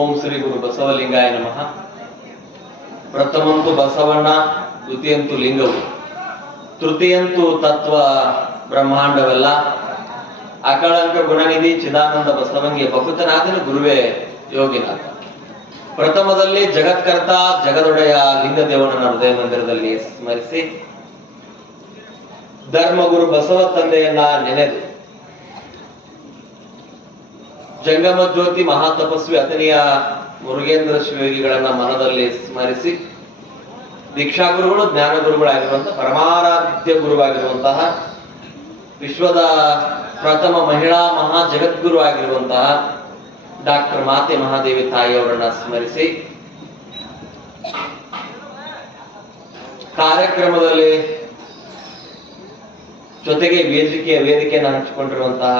ಓಂ ಶ್ರೀ ಗುರು ಬಸವಲಿಂಗಾಯ ನಮಃ. ಪ್ರಥಮಂತು ಬಸವಣ್ಣ, ದ್ವಿತೀಯಂತು ಲಿಂಗವು, ತೃತೀಯಂತು ತತ್ವ ಬ್ರಹ್ಮಾಂಡವೆಲ್ಲ, ಅಕಳಂಕ ಗುಣನಿಧಿ ಚಿದಾನಂದ ಬಸವಂಗೆ ಬಹುತನಾದನು ಗುರುವೇ ಯೋಗಿನಾಥ. ಪ್ರಥಮದಲ್ಲಿ ಜಗತ್ಕರ್ತ ಜಗದೊಡೆಯ ಲಿಂಗದೇವನನ್ನ ಹೃದಯ ಮಂದಿರದಲ್ಲಿ ಸ್ಮರಿಸಿ, ಧರ್ಮಗುರು ಬಸವ ತಂದೆಯನ್ನ ನೆನೆದು, ಜಂಗಮ ಜ್ಯೋತಿ ಮಹಾತಪಸ್ವಿ ಅತನಿಯ ಮುರುಗೇಂದ್ರ ಶಿವಯೋಗಿಗಳನ್ನ ಮನದಲ್ಲಿ ಸ್ಮರಿಸಿ, ದೀಕ್ಷಾಗುರುಗಳು ಜ್ಞಾನಗುರುಗಳಾಗಿರುವಂತಹ ಪರಮಾರಾಧ್ಯ ಗುರುವಾಗಿರುವಂತಹ ವಿಶ್ವದ ಪ್ರಥಮ ಮಹಿಳಾ ಮಹಾ ಜಗದ್ಗುರು ಆಗಿರುವಂತಹ ಡಾಕ್ಟರ್ ಮಾತೆ ಮಹಾದೇವಿ ತಾಯಿಯವರನ್ನ ಸ್ಮರಿಸಿ, ಕಾರ್ಯಕ್ರಮದಲ್ಲಿ ಜೊತೆಗೆ ವೇದಿಕೆಯನ್ನು ಹಂಚಿಕೊಂಡಿರುವಂತಹ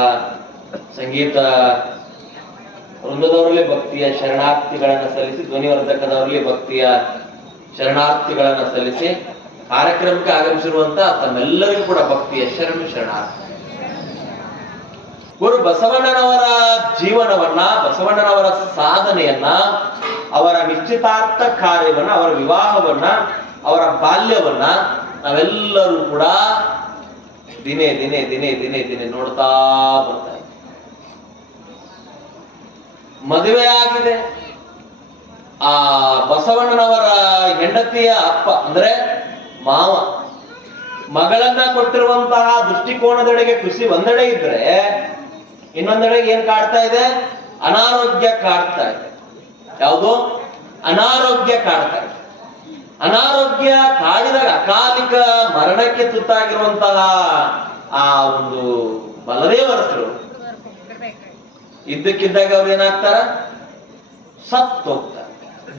ಸಂಗೀತ ವೃಂದದವರಲ್ಲಿ ಭಕ್ತಿಯ ಶರಣಾರ್ಥಿಗಳನ್ನ ಸಲ್ಲಿಸಿ, ಧ್ವನಿವರ್ಧಕದವರಲ್ಲಿ ಭಕ್ತಿಯ ಶರಣಾರ್ಥಿಗಳನ್ನ ಸಲ್ಲಿಸಿ, ಕಾರ್ಯಕ್ರಮಕ್ಕೆ ಆಗಮಿಸಿರುವಂತಹ ತಮ್ಮೆಲ್ಲರಿಗೂ ಕೂಡ ಭಕ್ತಿಯ ಶರಣಾರ್ಥಿ. ಗುರು ಬಸವಣ್ಣನವರ ಜೀವನವನ್ನ, ಬಸವಣ್ಣನವರ ಸಾಧನೆಯನ್ನ, ಅವರ ನಿಶ್ಚಿತಾರ್ಥ ಕಾರ್ಯವನ್ನ, ಅವರ ವಿವಾಹವನ್ನ, ಅವರ ಬಾಲ್ಯವನ್ನ ನಾವೆಲ್ಲರೂ ಕೂಡ ದಿನೇ ದಿನೇ ದಿನೇ ದಿನೇ ದಿನೇ ನೋಡ್ತಾ ಬರ್ತಾ ಇದ್ದೀವಿ. ಮದುವೆ ಆಗಿದೆ. ಆ ಬಸವಣ್ಣನವರ ಹೆಂಡತಿಯ ಅಪ್ಪ ಅಂದ್ರೆ ಮಾವ ಮಗಳನ್ನ ಕೊಟ್ಟಿರುವಂತಹ ದೃಷ್ಟಿಕೋನದೆಡೆಗೆ ಖುಷಿ ಒಂದೆಡೆ ಇದ್ರೆ, ಇನ್ನೊಂದೆಡೆಗೆ ಏನ್ ಕಾಡ್ತಾ ಇದೆ? ಅನಾರೋಗ್ಯ ಕಾಡ್ತಾ ಇದೆ. ಯಾವುದು? ಅನಾರೋಗ್ಯ ಕಾಡ್ತಾ ಇದೆ. ಅನಾರೋಗ್ಯ ಕಾಡಿದಾಗ ಅಕಾಲಿಕ ಮರಣಕ್ಕೆ ತುತ್ತಾಗಿರುವಂತಹ ಆ ಒಂದು ಬಲದೇವರಸರು ಇದ್ದಕ್ಕಿದ್ದಾಗ ಅವ್ರು ಏನಾಗ್ತಾರ? ಸತ್ತು ಹೋಗ್ತಾರೆ,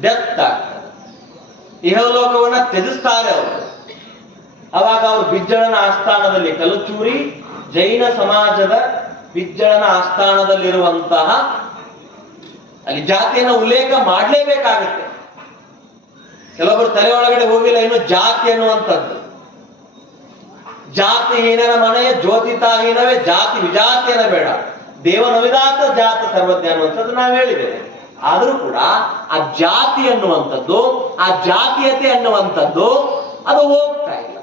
ಡೆತ್ ಆಗ್ತಾರೆ, ಇಹಲೋಕವನ್ನ ತ್ಯಜಿಸ್ತಾರೆ ಅವರು. ಅವಾಗ ಅವರು ಬಿಜ್ಜಳನ ಆಸ್ಥಾನದಲ್ಲಿ, ಕಲಚೂರಿ ಜೈನ ಸಮಾಜದ ಬಿಜ್ಜಳನ ಆಸ್ಥಾನದಲ್ಲಿರುವಂತಹ ಅಲ್ಲಿ ಜಾತಿಯನ್ನು ಉಲ್ಲೇಖ ಮಾಡಲೇಬೇಕಾಗುತ್ತೆ. ಕೆಲವೊಬ್ಬರು ತಲೆ ಒಳಗಡೆ ಹೋಗಿಲ್ಲ ಇನ್ನು ಜಾತಿ ಅನ್ನುವಂಥದ್ದು. ಜಾತಿಹೀನನ ಮನೆಯ ಜ್ಯೋತಿತಾಹೀನವೇ, ಜಾತಿ ವಿಜಾತಿಯನ ಬೇಡ, ದೇವನೊಲಿದಾತ ಜಾತ ಸರ್ವಜ್ಞ ಅನ್ನುವಂಥದ್ದು ನಾವು ಹೇಳಿದ್ದೇವೆ. ಆದ್ರೂ ಕೂಡ ಆ ಜಾತಿ ಅನ್ನುವಂಥದ್ದು, ಆ ಜಾತೀಯತೆ ಅನ್ನುವಂಥದ್ದು ಅದು ಹೋಗ್ತಾ ಇಲ್ಲ.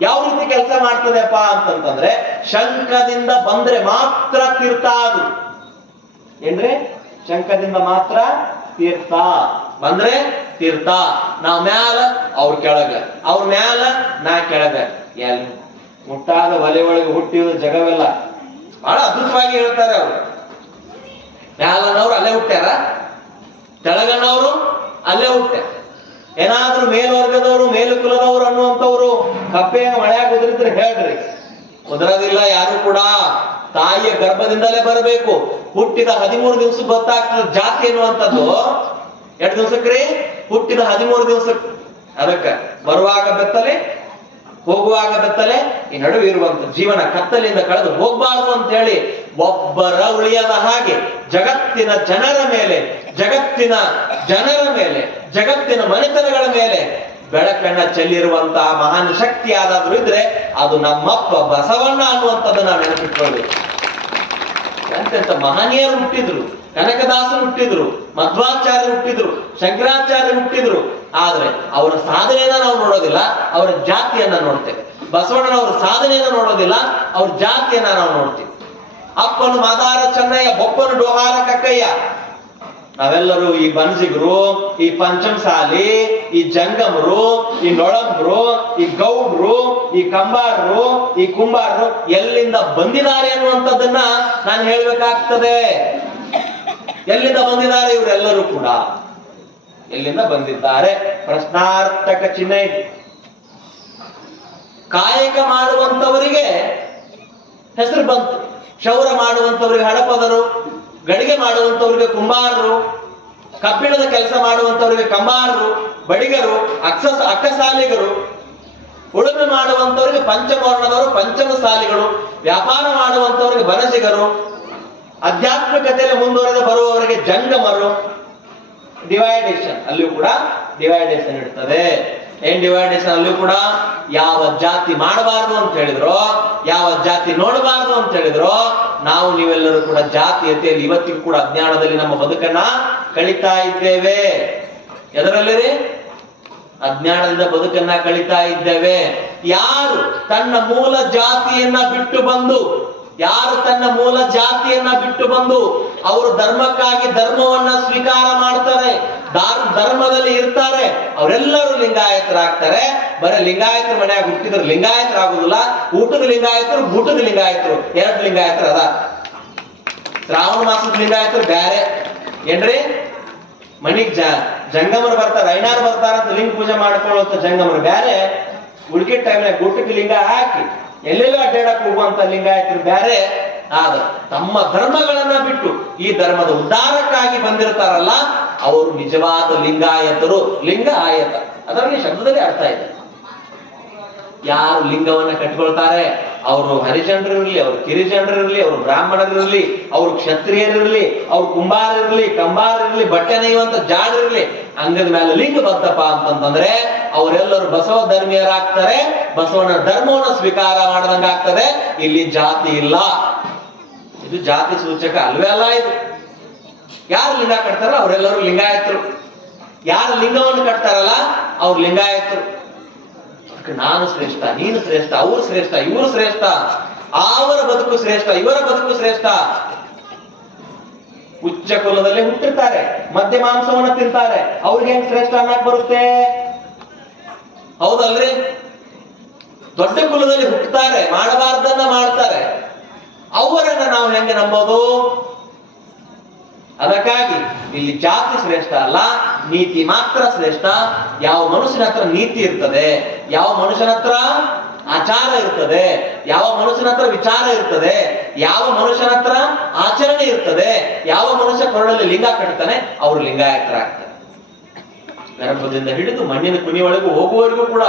ಯಾವ ರೀತಿ ಕೆಲಸ ಮಾಡ್ತದೆಪ್ಪ ಅಂತಂತಂದ್ರೆ, ಶಂಕದಿಂದ ಬಂದ್ರೆ ಮಾತ್ರ ತೀರ್ಥ. ಅದು ಏನ್ರಿ? ಶಂಕದಿಂದ ಮಾತ್ರ ತೀರ್ಥ, ಬಂದ್ರೆ ತೀರ್ಥ. ನಾವ್ ಮ್ಯಾಲ ಅವ್ರ ಕೆಳಗ, ಅವ್ರ ಮ್ಯಾಲ ನಾ ಕೆಳಗ. ಎಲ್ ಮುಟ್ಟಾದ ಒಲೆ ಒಳಗೆ ಹುಟ್ಟಿದ ಜಗವೆಲ್ಲ ಬಹಳ ಅದ್ಭುತವಾಗಿ ಹೇಳ್ತಾರೆ ಅವರು. ಮ್ಯಾಲನವ್ರು ಅಲ್ಲೇ ಹುಟ್ಟ್ಯಾರ, ತೆಳಗನವರು ಅಲ್ಲೇ ಹುಟ್ಟ್ಯಾರ. ಏನಾದ್ರೂ ಮೇಲ್ವರ್ಗದವರು, ಮೇಲು ಕುಲದವರು ಅನ್ನುವಂಥವ್ರು ಕಪ್ಪೆಯ ಮಳೆಯಾಗ ಉದುರಿದ್ರೆ ಹೇಳ್ರಿ, ಉದುರೋದಿಲ್ಲ ಯಾರು ಕೂಡ. ತಾಯಿಯ ಗರ್ಭದಿಂದಲೇ ಬರಬೇಕು. ಹುಟ್ಟಿದ 13 ದಿವಸ ಗೊತ್ತಾಗ್ತದೆ ಜಾತಿ ಎನ್ನುವಂಥದ್ದು. ಎಷ್ಟು ದಿವಸಕ್ರಿ? ಹುಟ್ಟಿದ 13 ದಿವಸಕ್ಕೆ. ಅದಕ್ಕೆ ಬರುವಾಗ ಬೆತ್ತಲೆ, ಹೋಗುವಾಗ ಬೆತ್ತಲೆ, ಈ ನಡುವೆ ಇರುವಂತ ಜೀವನ ಕತ್ತಲಿಂದ ಕಳೆದು ಹೋಗ್ಬಾರ್ದು ಅಂತ ಹೇಳಿ ಒಬ್ಬರ ಉಳಿಯದ ಹಾಗೆ ಜಗತ್ತಿನ ಜನರ ಮೇಲೆ, ಜಗತ್ತಿನ ಮನೆತನಗಳ ಮೇಲೆ ಬೆಳಕನ್ನ ಚೆಲ್ಲಿರುವಂತಹ ಮಹಾನ್ ಶಕ್ತಿ ಯಾವ್ದಾದ್ರು ಇದ್ರೆ ಅದು ನಮ್ಮಪ್ಪ ಬಸವಣ್ಣ ಅನ್ನುವಂಥದ್ದು ನಾವು ನೆನಪಿಟ್ಕೊಳ್ಬೇಕು. ಎಂತೆಂತ ಮಹನೀಯರು ಹುಟ್ಟಿದ್ರು, ಕನಕದಾಸರು ಹುಟ್ಟಿದ್ರು, ಮಧ್ವಾಚಾರ್ಯರು ಹುಟ್ಟಿದ್ರು, ಶಂಕರಾಚಾರ್ಯರು ಹುಟ್ಟಿದ್ರು. ಆದ್ರೆ ಅವರ ಸಾಧನೆಯನ್ನ ನಾವು ನೋಡೋದಿಲ್ಲ, ಅವರ ಜಾತಿಯನ್ನ ನೋಡ್ತೇವೆ. ಬಸವಣ್ಣನವರ ಸಾಧನೆಯನ್ನ ನೋಡೋದಿಲ್ಲ, ಅವ್ರ ಜಾತಿಯನ್ನ ನಾವು ನೋಡ್ತೀವಿ. ಅಪ್ಪನು ಮಾದಾರ ಚೆನ್ನಯ್ಯ, ಬೊಪ್ಪನು ಡೋಹಾರ ಕಕ್ಕಯ್ಯ. ನಾವೆಲ್ಲರೂ ಈ ಬನ್ಸಿಗರು, ಈ ಪಂಚಮಸಾಲಿ, ಈ ಜಂಗಮರು, ಈ ನೊಳಂಬರು, ಈ ಗೌಡ್ರು, ಈ ಕಂಬಾರರು, ಈ ಕುಂಬಾರರು ಎಲ್ಲಿಂದ ಬಂದಿದ್ದಾರೆ ಅನ್ನುವಂಥದ್ದನ್ನ ನಾನು ಹೇಳ್ಬೇಕಾಗ್ತದೆ. ಎಲ್ಲಿಂದ ಬಂದಿದ್ದಾರೆ ಇವರೆಲ್ಲರೂ ಕೂಡ? ಎಲ್ಲಿಂದ ಬಂದಿದ್ದಾರೆ? ಪ್ರಶ್ನಾರ್ಥಕ ಚಿಹ್ನೆ. ಕಾಯಕ ಮಾಡುವಂತವರಿಗೆ ಹೆಸರು ಬಂತು, ಕ್ಷೌರ ಮಾಡುವಂತವರಿಗೆ ಹಡಪದರು, ಗಡಿಗೆ ಮಾಡುವಂತವರಿಗೆ ಕುಂಬಾರರು, ಕಬ್ಬಿಣದ ಕೆಲಸ ಮಾಡುವಂತವರಿಗೆ ಕಂಬಾರರು, ಬಡಿಗರು, ಅಕ್ಕಸಾಲಿಗರು, ಉಳುಮೆ ಮಾಡುವಂತವರಿಗೆ ಪಂಚಮವರ್ಣದವರು, ಪಂಚಮಸಾಲಿಗಳು, ವ್ಯಾಪಾರ ಮಾಡುವಂತವರಿಗೆ ಬನಸಿಗರು, ಆಧ್ಯಾತ್ಮಿಕತೆಯಲ್ಲಿ ಮುಂದುವರೆದು ಬರುವವರಿಗೆ ಜಂಗಮರು. ಡಿವೈಡೇಷನ್, ಅಲ್ಲಿಯೂ ಕೂಡ ಡಿವೈಡೇಷನ್ ಇರ್ತದೆ. ಏನ್ ಡಿವೈಡೇಷನ್ ಅಲ್ಲೂ ಕೂಡ ಯಾವ ಜಾತಿ ಮಾಡಬಾರ್ದು ಅಂತ ಹೇಳಿದ್ರು, ಯಾವ ಜಾತಿ ನೋಡಬಾರ್ದು ಅಂತ ಹೇಳಿದ್ರು. ನಾವು ನೀವೆಲ್ಲರೂ ಕೂಡ ಜಾತೀಯತೆಯಲ್ಲಿ ಇವತ್ತಿಗೂ ಕೂಡ ಅಜ್ಞಾನದಲ್ಲಿ ನಮ್ಮ ಬದುಕನ್ನ ಕಳೀತಾ ಇದ್ದೇವೆ. ಎದರಲ್ಲಿ? ಅಜ್ಞಾನದಿಂದ ಬದುಕನ್ನ ಕಳೀತಾ ಇದ್ದೇವೆ. ಯಾರು ತನ್ನ ಮೂಲ ಜಾತಿಯನ್ನ ಬಿಟ್ಟು ಬಂದು, ಯಾರು ತನ್ನ ಮೂಲ ಜಾತಿಯನ್ನ ಬಿಟ್ಟು ಬಂದು ಅವರು ಧರ್ಮಕ್ಕಾಗಿ ಧರ್ಮವನ್ನ ಸ್ವೀಕಾರ ಮಾಡ್ತಾರೆ, ಧರ್ಮದಲ್ಲಿ ಇರ್ತಾರೆ, ಅವರೆಲ್ಲರೂ ಲಿಂಗಾಯತರಾಗ್ತಾರೆ. ಬರೀ ಲಿಂಗಾಯತರ ಮನೆಯಾಗ ಹುಟ್ಟಿದ್ರು ಲಿಂಗಾಯತರಾಗುದಿಲ್ಲ, ಊಟದ ಲಿಂಗಾಯತರು, ಗೂಟದ ಲಿಂಗಾಯತರು, ಎರಡು ಲಿಂಗಾಯತರು ಅದ. ಶ್ರಾವಣ ಮಾಸದ ಲಿಂಗಾಯತರು ಬ್ಯಾರೆ ಏನ್ರಿ, ಮನಿಗ್ ಜಂಗಮರು ಬರ್ತಾರ, ಐನಾರು ಬರ್ತಾರ ಅಂತ ಲಿಂಗ ಪೂಜೆ ಮಾಡ್ಕೊಳ್ಳುವಂತ ಜಂಗಮರು ಬ್ಯಾರೆ, ಉಳ್ಕಿದ ಟೈಮ್ನಾಗ ಗೂಟಕ್ಕೆ ಲಿಂಗ ಹಾಕಿ ಎಲ್ಲೆಲ್ಲ ಅಡ್ಡಾಡಕ್ ಹೋಗುವಂತ ಲಿಂಗಾಯತರು ಬ್ಯಾರೆ. ಆದ ತಮ್ಮ ಧರ್ಮಗಳನ್ನ ಬಿಟ್ಟು ಈ ಧರ್ಮದ ಉದ್ಧಾರಕ್ಕಾಗಿ ಬಂದಿರ್ತಾರಲ್ಲ, ಅವರು ನಿಜವಾದ ಲಿಂಗಾಯತರು. ಲಿಂಗ ಆಯತ ಅದರಲ್ಲಿ ಶಬ್ದದಲ್ಲಿ ಅರ್ಥ ಇದೆ. ಯಾರು ಲಿಂಗವನ್ನ ಕಟ್ಕೊಳ್ತಾರೆ, ಅವರು ಹರಿಜನರಿರ್ಲಿ, ಅವರು ಕಿರಿಜನರಿರ್ಲಿ, ಅವರು ಬ್ರಾಹ್ಮಣರಿರ್ಲಿ, ಅವರು ಕ್ಷತ್ರಿಯರಿರ್ಲಿ, ಅವ್ರು ಕುಂಬಾರಿರ್ಲಿ, ಕಂಬಾರಿರ್ಲಿ, ಬಟ್ಟೆ ನೇಯುವಂತ ಜಾಡಿರ್ಲಿ, ಅಂಗದ ಮೇಲೆ ಲಿಂಗ ಬರ್ತಪ್ಪ ಅಂತಂದ್ರೆ ಅವರೆಲ್ಲರೂ ಬಸವ ಧರ್ಮೀಯರಾಗ್ತಾರೆ, ಬಸವನ ಧರ್ಮವನ್ನು ಸ್ವೀಕಾರ ಮಾಡದಂಗಾಗ್ತದೆ. ಇಲ್ಲಿ ಜಾತಿ ಇಲ್ಲ, ಇದು ಜಾತಿ ಸೂಚಕ ಅಲ್ವೇ ಅಲ್ಲ. ಇದು ಯಾರು ಲಿಂಗ ಕಟ್ತಾರಲ್ಲ ಅವರೆಲ್ಲರೂ ಲಿಂಗಾಯತರು, ಯಾರು ಲಿಂಗವನ್ನು ಕಟ್ತಾರಲ್ಲ ಅವ್ರು ಲಿಂಗಾಯತರು. ನಾನು ಶ್ರೇಷ್ಠ, ನೀನು ಶ್ರೇಷ್ಠ, ಅವ್ರು ಶ್ರೇಷ್ಠ, ಇವರು ಶ್ರೇಷ್ಠ, ಅವರ ಬದುಕು ಶ್ರೇಷ್ಠ, ಇವರ ಬದುಕು ಶ್ರೇಷ್ಠ. ಉಚ್ಚ ಕುಲದಲ್ಲಿ ಹುಟ್ಟಿರ್ತಾರೆ, ಮಧ್ಯ ಮಾಂಸವನ್ನ ತಿಂತಾರೆ, ಅವ್ರಿಗೆ ಹೆಂಗ್ ಶ್ರೇಷ್ಠ ಅನ್ನಕ್ ಬರುತ್ತೆ? ಹೌದಲ್ರಿ? ದೊಡ್ಡ ಕುಲದಲ್ಲಿ ಹುಟ್ಟುತ್ತಾರೆ, ಮಾಡಬಾರ್ದನ್ನ ಮಾಡ್ತಾರೆ, ಅವರನ್ನ ನಾವು ಹೆಂಗೆ ನಂಬೋದು? ಅದಕ್ಕಾಗಿ ಇಲ್ಲಿ ಜಾತಿ ಶ್ರೇಷ್ಠ ಅಲ್ಲ, ನೀತಿ ಮಾತ್ರ ಶ್ರೇಷ್ಠ. ಯಾವ ಮನುಷ್ಯನ ಹತ್ರ ನೀತಿ ಇರ್ತದೆ, ಯಾವ ಮನುಷ್ಯನ ಹತ್ರ ಆಚಾರ ಇರ್ತದೆ, ಯಾವ ಮನುಷ್ಯನ ಹತ್ರ ವಿಚಾರ ಇರ್ತದೆ, ಯಾವ ಮನುಷ್ಯನ ಹತ್ರ ಆಚರಣೆ ಇರ್ತದೆ, ಯಾವ ಮನುಷ್ಯ ಕೊರಳಲ್ಲಿ ಲಿಂಗ ಕಟ್ತಾನೆ, ಅವರು ಲಿಂಗಾಯತರಾಗ್ತಾರೆ. ಗರ್ಭದಿಂದ ಹಿಡಿದು ಮಣ್ಣಿನ ಕುಣಿಯೊಳಗೂ ಹೋಗುವವರೆಗೂ ಕೂಡ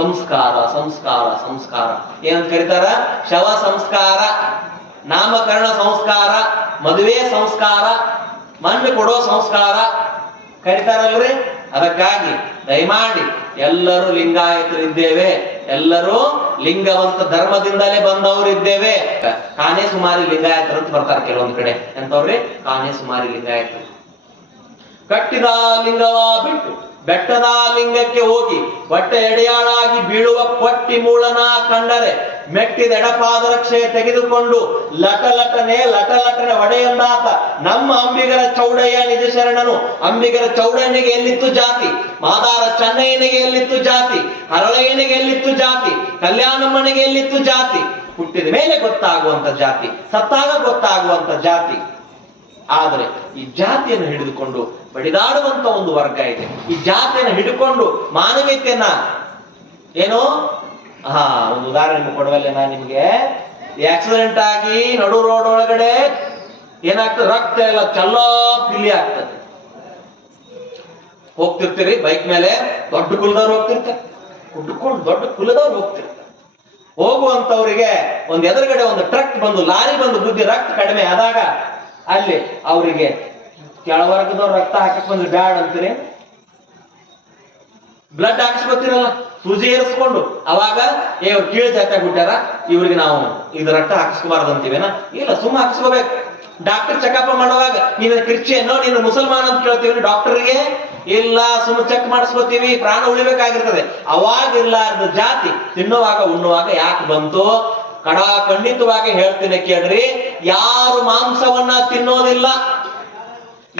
ಸಂಸ್ಕಾರ ಸಂಸ್ಕಾರ ಸಂಸ್ಕಾರ. ಏನಂತ ಕರೀತಾರ? ಶವ ಸಂಸ್ಕಾರ, ನಾಮಕರಣ ಸಂಸ್ಕಾರ, ಮದುವೆ ಸಂಸ್ಕಾರ, ಮಣ್ಣು ಕೊಡೋ ಸಂಸ್ಕಾರ ಕರೀತಾರಲ್ರಿ. ಅದಕ್ಕಾಗಿ ದಯಮಾಡಿ ಎಲ್ಲರೂ ಲಿಂಗಾಯತರಿದ್ದೇವೆ, ಎಲ್ಲರೂ ಲಿಂಗವಂತ ಧರ್ಮದಿಂದಲೇ ಬಂದವರಿದ್ದೇವೆ. ಕಾನೇ ಸುಮಾರಿ ಲಿಂಗಾಯತರು ಅಂತ ಬರ್ತಾರೆ ಕೆಲವೊಂದು ಕಡೆ. ಎಂತವ್ರಿ? ಕಾನೇ ಸುಮಾರಿ ಲಿಂಗಾಯತರು. ಕಟ್ಟಿದ ಲಿಂಗವ ಬಿಟ್ಟು ಬೆಟ್ಟದ ಲಿಂಗಕ್ಕೆ ಹೋಗಿ ಹೊಟ್ಟೆ ಎಡೆಯಾಳಾಗಿ ಬೀಳುವ ಕೊಟ್ಟಿ ಮೂಳನ ಕಂಡರೆ ಮೆಟ್ಟಿದ ಎಡಪಾದರಕ್ಷೆ ತೆಗೆದುಕೊಂಡು ಲಟಲಟನೆ ಒಡೆಯಂದಾತ ನಮ್ಮ ಅಂಬಿಗರ ಚೌಡಯ್ಯ ನಿಜ ಶರಣನು. ಅಂಬಿಗರ ಚೌಡಯ್ಯನಿಗೆ ಎಲ್ಲಿತ್ತು ಜಾತಿ? ಮಾದಾರ ಚೆನ್ನಯ್ಯನಿಗೆ ಎಲ್ಲಿತ್ತು ಜಾತಿ? ಹರಳಯ್ಯನಿಗೆ ಎಲ್ಲಿತ್ತು ಜಾತಿ? ಕಲ್ಯಾಣಮ್ಮನಿಗೆ ಎಲ್ಲಿತ್ತು ಜಾತಿ? ಹುಟ್ಟಿದ ಮೇಲೆ ಗೊತ್ತಾಗುವಂತ ಜಾತಿ, ಸತ್ತಾಗ ಗೊತ್ತಾಗುವಂತ ಜಾತಿ. ಆದರೆ ಈ ಜಾತಿಯನ್ನು ಹಿಡಿದುಕೊಂಡು ಬಡಿದಾಡುವಂತ ಒಂದು ವರ್ಗ ಇದೆ. ಈ ಜಾತಿಯನ್ನು ಹಿಡ್ಕೊಂಡು ಮಾನವೀಯತೆಯನ್ನ ಏನೋ ಒಂದು ಉದಾಹರಣೆ ನಿಮ್ಗೆ ಕೊಡುವಲ್ಲ. ನಾನು ನಿಮ್ಗೆ ಆಕ್ಸಿಡೆಂಟ್ ಆಗಿ ನಡು ರೋಡ್ ಒಳಗಡೆ ಏನಾಗ್ತದೆ? ರಕ್ತ ಎಲ್ಲ ಚಲ್ಲೋ ಪಿಲ್ಲಿ ಆಗ್ತದೆ. ಹೋಗ್ತಿರ್ತೀರಿ ಬೈಕ್ ಮೇಲೆ, ದೊಡ್ಡ ಕುಲದವ್ರು ಹೋಗ್ತಿರ್ತಾರೆ, ಹುಡ್ಕೊಂಡು ದೊಡ್ಡ ಕುಲದವ್ರು ಹೋಗ್ತಿರ್ತಾರೆ. ಹೋಗುವಂತವ್ರಿಗೆ ಒಂದು ಎದುರುಗಡೆ ಒಂದು ಟ್ರಕ್ ಬಂದು, ಲಾರಿ ಬಂದು ಬುದ್ಧಿ ರಕ್ತ ಕಡಿಮೆ ಆದಾಗ ಅಲ್ಲಿ ಅವರಿಗೆ ಕೆಳವರ್ಗದವ್ರು ರಕ್ತ ಹಾಕಕ್ ಬಂದ್ರೆ ಬ್ಯಾಡ್ ಅಂತೀರಿ, ಬ್ಲಡ್ ಹಾಕಿಸ್ಕೊತಿರಲ್ಲ, ಸೂಜಿ ಏರಿಸ್ಕೊಂಡು. ಅವಾಗ ಇವ್ರು ಕೀಳು ಜಾತಿ ಬಿಟ್ಟಾರ, ಇವ್ರಿಗೆ ನಾವು ಇದು ರಕ್ತ ಹಾಕಿಸ್ಕೋಬಾರ್ದು ಅಂತೀವೇನ? ಇಲ್ಲ, ಸುಮ್ಮ ಹಾಕಿಸ್ಕೋಬೇಕು. ಡಾಕ್ಟರ್ ಚೆಕಪ್ ಮಾಡುವಾಗ ನೀನು ಕ್ರಿಶ್ಚಿಯನ್ನೋ ನೀನು ಮುಸಲ್ಮಾನ್ ಅಂತ ಕೇಳ್ತೀವಿ, ಡಾಕ್ಟರ್ಗೆ ಇಲ್ಲ ಸುಮ್ಮ ಚೆಕ್ ಮಾಡಿಸ್ಕೋತೀವಿ, ಪ್ರಾಣ ಉಳಿಬೇಕಾಗಿರ್ತದೆ. ಅವಾಗ ಇರ್ಲಾರ್ದ ಜಾತಿ ತಿನ್ನುವಾಗ ಉಣ್ಣುವಾಗ ಯಾಕೆ ಬಂತು? ಖಂಡಿತವಾಗಿ ಹೇಳ್ತೀನಿ ಕೇಳ್ರಿ, ಯಾರು ಮಾಂಸವನ್ನ ತಿನ್ನೋದಿಲ್ಲ,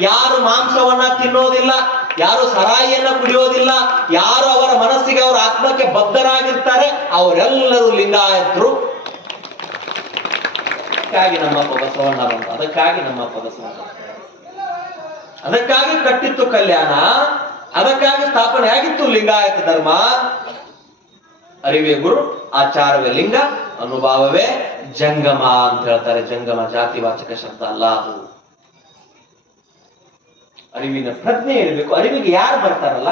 ಯಾರು ಮಾಂಸವನ್ನ ತಿನ್ನೋದಿಲ್ಲ, ಯಾರು ಸರಾಯಿಯನ್ನ ಕುಡಿಯೋದಿಲ್ಲ, ಯಾರು ಅವರ ಮನಸ್ಸಿಗೆ ಅವರ ಆತ್ಮಕ್ಕೆ ಬದ್ಧರಾಗಿರ್ತಾರೆ, ಅವರೆಲ್ಲರೂ ಲಿಂಗಾಯತರು. ಅದಕ್ಕಾಗಿ ನಮ್ಮಪ್ಪ ಬಸವಣ್ಣ ಬಂದ, ಅದಕ್ಕಾಗಿ ನಮ್ಮಪ್ಪ ಬಸವಣ್ಣ, ಅದಕ್ಕಾಗಿ ಕಟ್ಟಿತ್ತು ಕಲ್ಯಾಣ, ಅದಕ್ಕಾಗಿ ಸ್ಥಾಪನೆ ಆಗಿತ್ತು ಲಿಂಗಾಯತ ಧರ್ಮ. ಅರಿವೇ ಗುರು, ಆಚಾರವೇ ಲಿಂಗ, ಅನುಭಾವವೇ ಜಂಗಮ ಅಂತ ಹೇಳ್ತಾರೆ. ಜಂಗಮ ಜಾತಿವಾಚಕ ಶಬ್ದ ಅಲ್ಲ ಅದು. ಅರಿವಿನ ಪ್ರಜ್ಞೆ ಇರಬೇಕು. ಅರಿವಿಗೆ ಯಾರು ಬರ್ತಾರಲ್ಲ,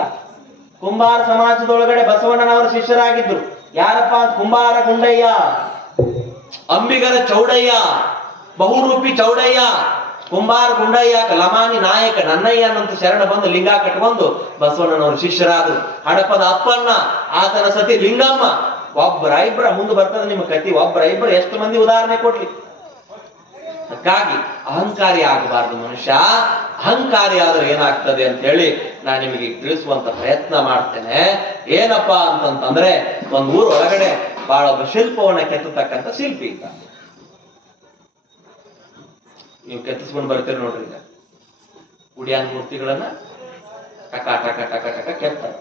ಕುಂಬಾರ ಸಮಾಜದೊಳಗಡೆ ಬಸವಣ್ಣನವರ ಶಿಷ್ಯರಾಗಿದ್ರು ಯಾರಪ್ಪ? ಕುಂಬಾರ ಗುಂಡಯ್ಯ, ಅಂಬಿಗರ ಚೌಡಯ್ಯ, ಬಹುರೂಪಿ ಚೌಡಯ್ಯ, ಕುಂಬಾರ ಗುಂಡಯ್ಯ ಲಮಾನಿ ನಾಯಕ ನನ್ನಯ್ಯ ಅನ್ನಂತ ಶರಣ ಬಂದು ಲಿಂಗ ಕಟ್ಕೊಂಡು ಬಸವಣ್ಣನವರು ಶಿಷ್ಯರಾದ್ರು. ಹಡಪದ ಅಪ್ಪಣ್ಣ, ಆತನ ಸತಿ ಲಿಂಗಮ್ಮ, ಒಬ್ಬರ ಇಬ್ಬರ ಮುಂದೆ ಬರ್ತದೆ ನಿಮ್ಮ ಕತಿ. ಒಬ್ಬರ ಇಬ್ಬರ ಎಷ್ಟು ಮಂದಿ ಉದಾಹರಣೆ ಕೊಡ್ಲಿ. ಹಾಗಾಗಿ ಅಹಂಕಾರಿ ಆಗಬಾರ್ದು ಮನುಷ್ಯ. ಅಹಂಕಾರಿ ಆದ್ರೆ ಏನಾಗ್ತದೆ ಅಂತ ಹೇಳಿ ನಾನು ನಿಮಗೆ ತಿಳಿಸುವಂತ ಪ್ರಯತ್ನ ಮಾಡ್ತೇನೆ. ಏನಪ್ಪಾ ಅಂತಂತಂದ್ರೆ, ಒಂದ್ ಊರ್ ಒಳಗಡೆ ಬಹಳ ಒಬ್ಬ ಶಿಲ್ಪವನ್ನ ಕೆತ್ತತಕ್ಕಂಥ ಶಿಲ್ಪಿ ಇದ್ದ. ನೀವು ಕೆತ್ತಿಸ್ಕೊಂಡು ಬರ್ತೀರಿ ನೋಡ್ರಿ, ಈಗ ಉಡಿಯಾನ್ ಮೂರ್ತಿಗಳನ್ನ ಟಕ ಟಕ ಟಕ ಟಕ ಕೆತ್ತಾರೆ,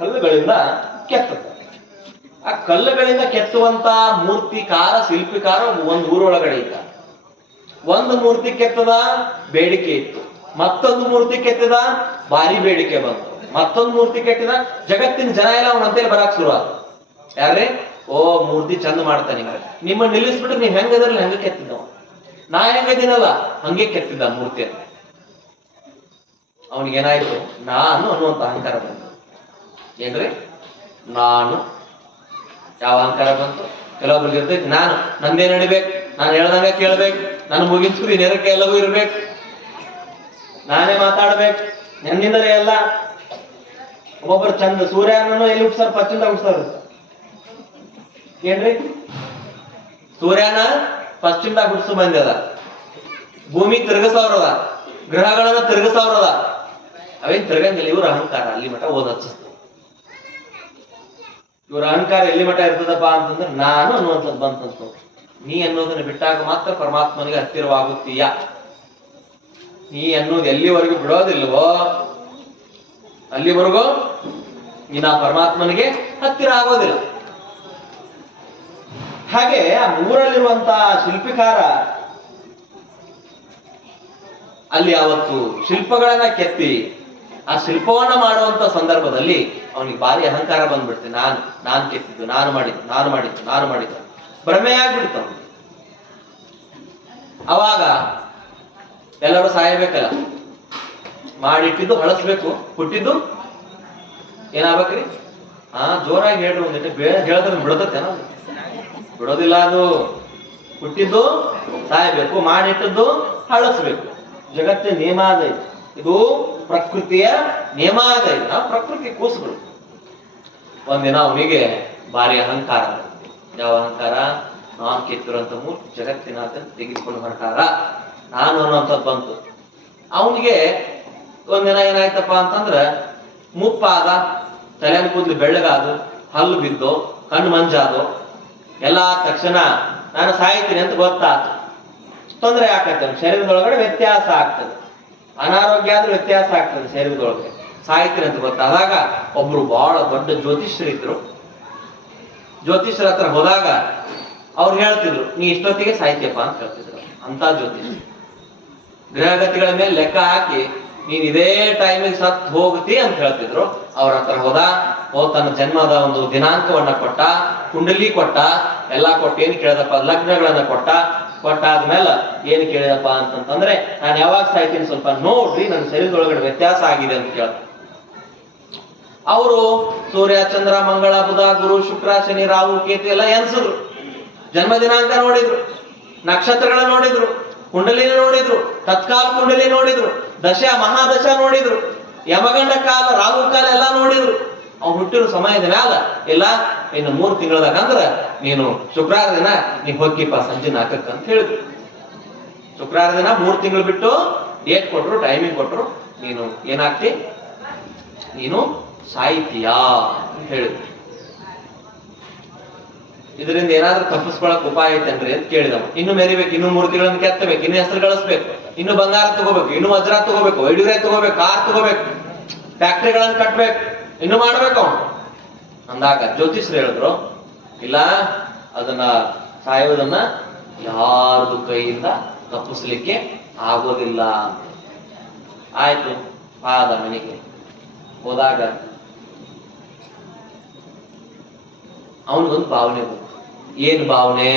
ಕಲ್ಲುಗಳಿಂದ ಕೆತ್ತುತ್ತಾರೆ. ಆ ಕಲ್ಲುಗಳಿಂದ ಕೆತ್ತುವಂತ ಮೂರ್ತಿಕಾರ ಶಿಲ್ಪಿಕಾರ ಒಂದು ಊರೊಳಗಡೆ ಇದ್ದ. ಒಂದು ಮೂರ್ತಿ ಕೆತ್ತದ, ಬೇಡಿಕೆ ಇತ್ತು. ಮತ್ತೊಂದು ಮೂರ್ತಿ ಕೆತ್ತಿದ, ಭಾರಿ ಬೇಡಿಕೆ ಬಂತು. ಮತ್ತೊಂದು ಮೂರ್ತಿ ಕೆತ್ತಿದ, ಜಗತ್ತಿನ ಜನ ಎಲ್ಲ ಅವನಂತೇಳಿ ಬರಕ್ ಶುರು ಆದ. ಯಾರೇ ಓ ಮೂರ್ತಿ ಚಂದ ಮಾಡ್ತಾನೆ, ನಿಮ್ಮ ನಿಲ್ಲಿಸ್ಬಿಟ್ಟು ನೀವ್ ಹೆಂಗದ್ರಲ್ಲಿ ಹೆಂಗ ಕೆತ್ತಿದ್ದವ, ನಾ ಹೆಂಗದಿನಲ್ಲ ಹಂಗೆ ಕೆತ್ತಿದ್ದ ಮೂರ್ತಿ ಅಂತ. ಅವನಿಗೇನಾಯ್ತು, ನಾನು ಅನ್ನುವಂತ ಅಹಂಕಾರ ಬಂತು. ಏನ್ರಿ ನಾನು, ಯಾವ ಅಹಂಕಾರ ಬಂತು? ಕೆಲವೊಬ್ರಿಗೆ ಇರ್ತೈತಿ, ನಾನು ನಂದೇ ನಡಿಬೇಕು, ನಾನು ಹೇಳ್ದಂಗ ಕೇಳ್ಬೇಕು, ನಾನು ಮುಗಿಸ್ಕುದಿ ನೆರಕ್ಕೆ ಎಲ್ಲವೂ ಇರ್ಬೇಕು, ನಾನೇ ಮಾತಾಡ್ಬೇಕು, ನನ್ನಿಂದಲೇ ಎಲ್ಲ. ಒಬ್ಬೊಬ್ಬರು ಚಂದ ಸೂರ್ಯನನ್ನು ಎಲ್ಲಿ ಹುಡ್ಸಾರ, ಪಶ್ಚಿಮದ ಹುಡ್ಸಾರ. ಏನ್ರಿ ಸೂರ್ಯನ ಪಶ್ಚಿಮದಾಗ ಹುಡ್ಸು ಬಂದದ, ಭೂಮಿ ತಿರುಗಸವ್ರದ, ಗ್ರಹಗಳನ್ನ ತಿರುಗಸವ್ರದ. ಅವೇನ್ ತಿರುಗಂಗಿಲ್ಲ. ಇವ್ರ ಅಹಂಕಾರ ಅಲ್ಲಿ ಮಠ ಓದಚ್ಚ. ಇವ್ರ ಅಹಂಕಾರ ಎಲ್ಲಿ ಮಠ ಇರ್ತದಪ್ಪ ಅಂತಂದ್ರೆ, ನಾನು ಅನ್ನುವಂಥದ್ದು ಬಂತಂತ. ನೀ ಅನ್ನೋದನ್ನ ಬಿಟ್ಟಾಗ ಮಾತ್ರ ಪರಮಾತ್ಮನಿಗೆ ಹತ್ತಿರವಾಗುತ್ತೀಯ. ನೀ ಅನ್ನೋದು ಎಲ್ಲಿವರೆಗೂ ಬಿಡೋದಿಲ್ವೋ ಅಲ್ಲಿವರೆಗೂ ನೀನ ಪರಮಾತ್ಮನಿಗೆ ಹತ್ತಿರ ಆಗೋದಿಲ್ಲ. ಹಾಗೆ ಆ ಊರಲ್ಲಿರುವಂತಹ ಶಿಲ್ಪಿಕಾರ ಅಲ್ಲಿ ಅವತ್ತು ಶಿಲ್ಪಗಳನ್ನ ಕೆತ್ತಿ ಆ ಶಿಲ್ಪವನ್ನ ಮಾಡುವಂತ ಸಂದರ್ಭದಲ್ಲಿ ಅವನಿಗೆ ಭಾರಿ ಅಹಂಕಾರ ಬಂದ್ಬಿಡ್ತೆ. ನಾನು ಕೆತ್ತಿದ್ದು, ನಾನು ಮಾಡಿದ್ದು ಭ್ರಮೆ ಆಗ್ಬಿಡ್ತು. ಅವಾಗ ಎಲ್ಲರೂ ಸಾಯಬೇಕಲ್ಲ, ಮಾಡಿಟ್ಟಿದ್ದು ಹಳಸ್ಬೇಕು, ಹುಟ್ಟಿದ್ದು ಏನಾಗ್ಬೇಕ್ರಿ? ಜೋರಾಗಿ ಹೇಳ್ರಿ, ಒಂದಿಟ್ಟು ಹೇಳಿದ್ರೆ ಬಿಡತೇನ? ಬಿಡೋದಿಲ್ಲ. ಅದು ಹುಟ್ಟಿದ್ದು ಸಾಯಬೇಕು, ಮಾಡಿಟ್ಟದ್ದು ಹಳಸ್ಬೇಕು. ಜಗತ್ತಿನ ನಿಯಮ ಅದ ಇದು. ಇದು ಪ್ರಕೃತಿಯ ನಿಯಮ ಅದ ಇದು. ನಾವು ಪ್ರಕೃತಿ ಕೂಸುಗಳು. ಒಂದಿನ ಅವನಿಗೆ ಭಾರಿ ಅಹಂಕಾರ. ಯಾವ ಅಹಂಕಾರ? ನಾನು ಕೆತ್ತಿರುವಂತ ಮೂರ್ತಿ ಜಗತ್ತಿನಾದ್ಯಂತ ತೆಗೆದುಕೊಂಡು ಹೊರಟಾರ, ನಾನು ಅನ್ನೋಂಥದ್ದು ಬಂತು. ಅವನಿಗೆ ಒಂದಿನ ಏನಾಯ್ತಪ್ಪ ಅಂತಂದ್ರ, ಮುಪ್ಪಾದ, ತಲೆನ ಕೂದಲು ಬೆಳ್ಳಗಾದು, ಹಲ್ಲು ಬಿದ್ದು, ಕಣ್ಣು ಮಂಜಾದು. ಎಲ್ಲ ತಕ್ಷಣ ನಾನು ಸಾಯ್ತೀನಿ ಅಂತ ಗೊತ್ತಾಯ್ತು. ತೊಂದರೆ ಆಗ್ತದೆ, ಶರೀರದೊಳಗಡೆ ವ್ಯತ್ಯಾಸ ಆಗ್ತದೆ. ಅನಾರೋಗ್ಯ ಆದ್ರೂ ವ್ಯತ್ಯಾಸ ಆಗ್ತದೆ ಶರೀರದೊಳಗೆ. ಸಾಯ್ತೀನಿ ಅಂತ ಗೊತ್ತಾದಾಗ ಒಬ್ರು ಬಹಳ ದೊಡ್ಡ ಜ್ಯೋತಿಷ್ಯರಿದ್ರು. ಜ್ಯೋತಿಷ್ಯರ ಹತ್ರ ಹೋದಾಗ ಅವ್ರು ಹೇಳ್ತಿದ್ರು, ನೀ ಇಷ್ಟೊತ್ತಿಗೆ ಸಾಯ್ತಿಯಪ್ಪ ಅಂತ ಹೇಳ್ತಿದ್ರು. ಅಂತ ಜ್ಯೋತಿಷ್ ಗ್ರಹಗತಿಗಳ ಮೇಲೆ ಲೆಕ್ಕ ಹಾಕಿ ನೀನ್ ಇದೇ ಟೈಮಿಗೆ ಸತ್ ಹೋಗ್ತಿ ಅಂತ ಹೇಳ್ತಿದ್ರು. ಅವ್ರ ಹತ್ರ ಹೋದ ತನ್ನ ಜನ್ಮದ ಒಂದು ದಿನಾಂಕವನ್ನ ಕೊಟ್ಟ, ಕುಂಡಲಿ ಕೊಟ್ಟ, ಎಲ್ಲಾ ಕೊಟ್ಟು ಏನ್ ಕೇಳಿದಪ್ಪ, ಲಗ್ನಗಳನ್ನ ಕೊಟ್ಟಾದ್ಮೇಲೆ ಏನ್ ಕೇಳಿದಪ್ಪ ಅಂತಂತಂದ್ರೆ, ನಾನು ಯಾವಾಗ ಸಾಯ್ತೀನಿ ಸ್ವಲ್ಪ ನೋಡ್ರಿ, ನನ್ನ ಶರೀರದೊಳಗಡೆ ವ್ಯತ್ಯಾಸ ಆಗಿದೆ ಅಂತ ಕೇಳ್ತ. ಅವರು ಸೂರ್ಯ, ಚಂದ್ರ, ಮಂಗಳ, ಬುಧ, ಗುರು, ಶುಕ್ರ, ಶನಿ, ರಾಹು, ಕೇತು ಎಲ್ಲ ಎನ್ಸಿದ್ರು. ಜನ್ಮ ದಿನಾಂಕ ನೋಡಿದ್ರು, ನಕ್ಷತ್ರಗಳ ನೋಡಿದ್ರು, ಕುಂಡಲಿನ ನೋಡಿದ್ರು, ತತ್ಕಾಲ ಕುಂಡಲಿ ನೋಡಿದ್ರು, ದಶ ಮಹಾದಶ ನೋಡಿದ್ರು, ಯಮಗಂಡ ಕಾಲ, ರಾಹು ಕಾಲ ಎಲ್ಲ ನೋಡಿದ್ರು. ಅವ್ನು ಹುಟ್ಟಿರೋ ಸಮಯದ ಮ್ಯಾಲ ಇಲ್ಲ, ಇನ್ನು 3 ತಿಂಗಳದಾಗ ಅಂದ್ರ ನೀನು ಶುಕ್ರವಾರ ದಿನ ನೀ ಹೋಗಿಪ್ಪ ಸಂಜೆ 4ಕ್ಕೆ ಅಂತ ಹೇಳಿದ್ರು. ಶುಕ್ರವಾರ ದಿನ 3 ತಿಂಗಳು ಬಿಟ್ಟು ಡೇಟ್ ಕೊಟ್ರು, ಟೈಮಿಂಗ್ ಕೊಟ್ರು. ನೀನು ಏನಾಗ್ತಿ, ನೀನು ಸಾಹಿತ್ಯಾ ಅಂತ ಹೇಳಿದ್ರು. ಇದರಿಂದ ಏನಾದ್ರೂ ತಪ್ಪಿಸ್ಕೊಳಕ್ ಉಪಾಯ ಐತೇನ್ರಿ ಅಂತ ಕೇಳಿದವ. ಇನ್ನು ಮೆರಿಬೇಕು, ಇನ್ನು 3 ತಿಂಗಳನ್ನು ಕೆತ್ತಬೇಕು, ಇನ್ನು ಹೆಸರು ಗಳಿಸ್ಬೇಕು, ಇನ್ನು ಬಂಗಾರ ತಗೋಬೇಕು, ಇನ್ನು ವಜ್ರ ತಗೋಬೇಕು, ವೈಡೂರ್ಯ ತಗೋಬೇಕು, ಕಾರ್ ತಗೋಬೇಕು, ಫ್ಯಾಕ್ಟ್ರಿಗಳನ್ನ ಕಟ್ಬೇಕು, ಇನ್ನು ಮಾಡ್ಬೇಕು ಅವನು ಅಂದಾಗ ಜ್ಯೋತಿಷ್ರು ಹೇಳಿದ್ರು, ಇಲ್ಲ, ಅದನ್ನ ಸಾಯೋದನ್ನ ಯಾರ್ದು ಕೈಯಿಂದ ತಪ್ಪಿಸ್ಲಿಕ್ಕೆ ಆಗೋದಿಲ್ಲ. ಆಯ್ತು, ಆದ ಮನೆಗೆ ಹೋದಾಗ ಅವನಿಗೊಂದು ಭಾವನೆ ಬಂತು. ಏನ್ ಭಾವನೆ?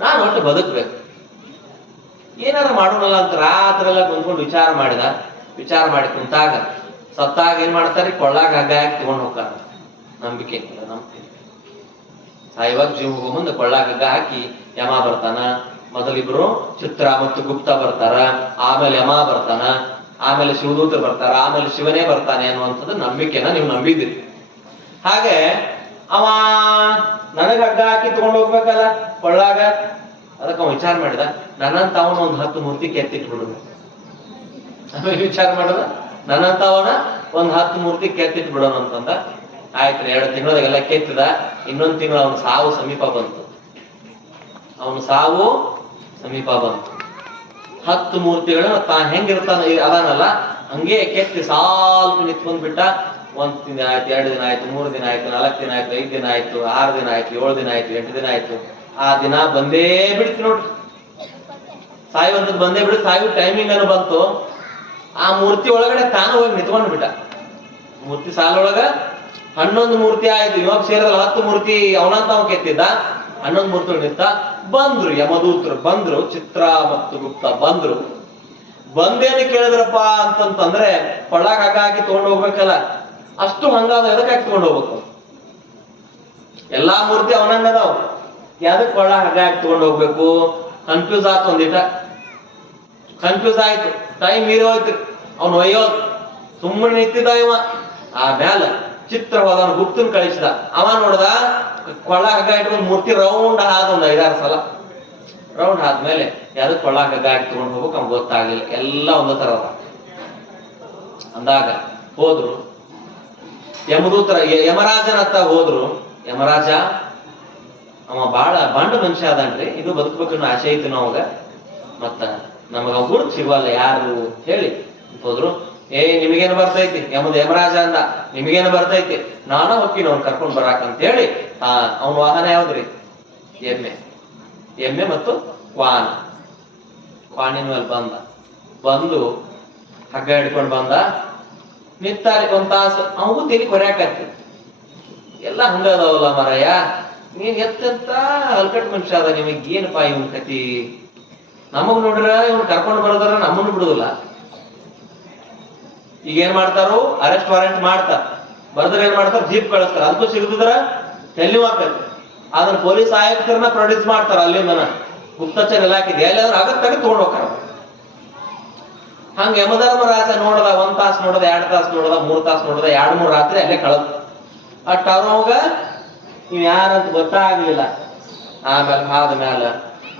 ನಾನು ಒಟ್ಟು ಬದುಕ್ಬೇಕು, ಏನಾರ ಮಾಡೋಣಲ್ಲ ಅಂತ ರಾತ್ರೆಲ್ಲ ಕುಂತ್ಕೊಂಡು ವಿಚಾರ ಮಾಡಿ ಕುಂತಾಗ ಸತ್ತಾಗ ಏನ್ ಮಾಡ್ತಾರೆ, ಕೊಳ್ಳಾಗ ಹಗ್ಗ ಹಾಕಿ ತಗೊಂಡು ಹೋಗ್ತಾರ. ನಂಬಿಕೆ ಸಾಯುವಾಗ ಜೀವ ಹೋಗೋ ಮುಂದೆ ಕೊಳ್ಳಾಗ ಹಗ್ಗ ಹಾಕಿ ಯಮ ಬರ್ತಾನ, ಮೊದಲಿಬ್ರು ಚಿತ್ರ ಮತ್ತು ಗುಪ್ತ ಬರ್ತಾರ, ಆಮೇಲೆ ಯಮ ಬರ್ತಾನ, ಆಮೇಲೆ ಶಿವದೂತರು ಬರ್ತಾರ, ಆಮೇಲೆ ಶಿವನೇ ಬರ್ತಾನೆ ಅನ್ನುವಂಥದ್ದು ನಂಬಿಕೆನ ನೀವು ನಂಬಿದಿರಿ. ಹಾಗೆ ಅವ ನನಗೆ ಹಗ್ಗ ಹಾಕಿ ತಗೊಂಡು ಹೋಗ್ಬೇಕಲ್ಲ ಕೊಳ್ಳಾಗ, ಅದಕ್ಕೆ ಅವ ವಿಚಾರ ಮಾಡಿದ ನನ್ನಂತ ಅವನ ಒಂದು 10 ಮೂರ್ತಿ ಕೆತ್ತಿಟ್ಬಿಡುದು. ಆಮೇಲೆ ವಿಚಾರ ಮಾಡಿದ ನನ್ನಂತ ಅವನ ಒಂದು 10 ಮೂರ್ತಿ ಕೆತ್ತಿಟ್ಬಿಡೋಣ ಅಂತಂದ. ಆಯ್ತು 2 ತಿಂಗಳಾಗೆಲ್ಲ ಕೆತ್ತಿದ. ಇನ್ನೊಂದು ತಿಂಗಳು ಅವನ ಸಾವು ಸಮೀಪ ಬಂತು. 10 ಮೂರ್ತಿಗಳು ಹೆಂಗಿರ್ತಾನ ಅದಾನಲ್ಲ ಹಂಗೆ ಕೆತ್ತಿ ಸಾಲ್ಪ ನಿಂತ್ಕೊಂಡ್ಬಿಟ್ಟ. 1 ದಿನ ಆಯ್ತು, 2 ದಿನ ಆಯ್ತು, 3 ದಿನ ಆಯ್ತು, 4 ದಿನ ಆಯ್ತು, 5 ದಿನ ಆಯ್ತು, 6 ದಿನ ಆಯ್ತು, 7 ದಿನ ಆಯ್ತು, 8 ದಿನ ಆಯ್ತು. ಆ ದಿನ ಬಂದೇ ಬಿಡ್ತು ನೋಡ್ರಿ, ಸಾಯುವಂಥದ್ದು ಬಂದೇ ಬಿಡ್ತು. ಸಾಯು ಟೈಮಿಂಗ್ ಅನ್ನು ಬಂತು. ಆ ಮೂರ್ತಿ ಒಳಗಡೆ ತಾನು ಹೋಗಿ ನಿಂತ್ಕೊಂಡ್ಬಿಟ್ಟ. ಮೂರ್ತಿ ಸಾಲೊಳಗ 11 ಮೂರ್ತಿ ಆಯ್ತು. ಇವಾಗ ಸೇರಿದ್ರೆ 10 ಮೂರ್ತಿ ಅವನಂತ ಅವ್ ಕೆತ್ತಿದ್ದ. 11 ಮೂರ್ತಿ ನಿಂತ. ಬಂದ್ರು ಯಮದೂತರು, ಬಂದ್ರು ಚಿತ್ರ ಮತ್ತು ಗುಪ್ತ ಬಂದ್ರು. ಬಂದೇನು ಕೇಳಿದ್ರಪ್ಪ ಅಂತಂತಂದ್ರೆ ಕೊಳ್ಳಾಗ ಹಗ್ಗ ಹಾಕಿ ತಗೊಂಡು ಹೋಗ್ಬೇಕಲ್ಲ, ಅಷ್ಟು ಹಂಗಾದ ಎದಕ್ಕೆ ಹಾಕಿ ತಗೊಂಡು ಹೋಗ್ಬೇಕು? ಎಲ್ಲಾ ಮೂರ್ತಿ ಅವನಂಗದಾವ್, ಯಾವ್ದಕ್ ಕೊಳ್ಳಾಗ ಹಗ್ಗ ಹಾಕಿ ತಗೊಂಡು ಹೋಗ್ಬೇಕು? ಕನ್ಫ್ಯೂಸ್ ಆಯ್ತು, ಒಂದಿಟ ಕನ್ಫ್ಯೂಸ್ ಆಯ್ತು. ಟೈಮ್ ಮೀರಿ ಹೋಯ್ತು, ಅವ್ನು ಒಯ್ಯೋದು ಸುಮ್ಮನೆ ನಿಂತಿದ್ದ ಇವ. ಆ ಮ್ಯಾಲ ಚಿತ್ರ ಹೋದ, ಗುಪ್ತನ್ ಕಳಿಸಿದ. ಅವ ನೋಡ್ದ ಕೊಳ್ಳ ಹಗ್ಗ ಇಟ್ಕೊಂಡು ಮೂರ್ತಿ ರೌಂಡ್ ಹಾದ, ಒಂದು 5-6 ಸಲ ರೌಂಡ್ ಆದ್ಮೇಲೆ ಯಾವ್ದು ಕೊಳ್ಳ ಹಗ್ಗ ಹಾಕಿ ತಗೊಂಡು ಹೋಗ್ಬೇಕು ಅವ್ನು ಗೊತ್ತಾಗ್ಲಿಲ್ಲ. ಎಲ್ಲ ಒಂದೇ ತರ ಅಂದಾಗ ಹೋದ್ರು ಯಮದೂತರ, ಯಮರಾಜನತ್ತ ಹೋದ್ರು. ಯಮರಾಜ ಅವ ಬಾಳ ಬಂಡ ಮನುಷ್ಯ ಅದನ್ರಿ. ಇದು ಬದುಕಬೇಕನ್ನೋ ಆಸೆ ಐತಿ ನಮಗ, ಮತ್ತ ನಮಗ ಗುರುತು ಸಿಗವಲ್ಲ ಯಾರು ಹೇಳಿ ಹೋದ್ರು. ನಿಮಗೇನು ಬರ್ತೈತಿ? ಯಮರಾಜ ಅಂದ, ನಿಮಗೇನು ಬರ್ತೈತಿ? ನಾನ ಹೊಕ್ಕಿನ ಅವ್ನು ಕರ್ಕೊಂಡ್ ಬರಾಕಂತ ಹೇಳಿ ಅವನ ವಾಹನ ಯಾವ್ದ್ರಿ? ಎಮ್ಮೆ ಮತ್ತು ಕ್ವಾನಿನ ಮೇಲೆ ಬಂದು ಹಗ್ಗ ಹಿಡ್ಕೊಂಡ್ ಬಂದ. ನಿಂತಾರಿ 1 ತಾಸು. ಅವಗೂ ತಿಳಿ ಕೊರ್ಯಾಕತ್ತಿ. ಎಲ್ಲ ಹಂಗದವಲ್ಲ ಮರಯ್ಯ, ನೀನ್ ಎತ್ತಂತ ಹಲ್ಕಟ್ ಮನುಷ್ಯ ಅದ, ನಿಮಗ್ ಏನಪ್ಪ ಇವನ್ ಕತಿ? ನಮಗ್ ನೋಡ್ರ ಇವ್ನು ಕರ್ಕೊಂಡು ಬರೋದ್ರ ನಮ್ಮನ್ನು ಬಿಡುದಿಲ್ಲ. ಈಗ ಏನ್ ಮಾಡ್ತಾರೋ ಅರೆಸ್ಟ್ ವಾರೆಂಟ್ ಮಾಡ್ತಾರ, ಬರ್ದ್ರ ಏನ್ ಮಾಡ್ತಾರ ಜೀಪ್ ಕಳಿಸ್ತಾರ. ಅದಕ್ಕೂ ಸಿಗದ್ರ ಎಲ್ಲಿ ಹಾಕೈತಿ. ಅದನ್ನ ಪೊಲೀಸ್ ಆಯುಕ್ತರನ್ನ ಪ್ರೊಡ್ಯೂಸ್ ಮಾಡ್ತಾರ ಅಲ್ಲಿಂದನ, ಗುಪ್ತಚರ ಇಲಾಖೆ ಎಲ್ಲಾದ್ರೂ ಆಗತ್ತಾಗ ತಗೊಂಡ್ ಹೋಗ್ತಾರ. ಹಂಗ ಯಮಧರ್ಮರಾಜ ನೋಡದ 1 ತಾಸು ನೋಡದ, 2 ತಾಸು ನೋಡದ, 3 ತಾಸು ನೋಡದ, 2-3 ರಾತ್ರಿ ಅಲ್ಲೇ ಕಳದ್. ಅಟ್ ಅವ್ರವಾಗ ನೀವ್ ಯಾರಂತ ಗೊತ್ತಾಗ್ಲಿಲ್ಲ.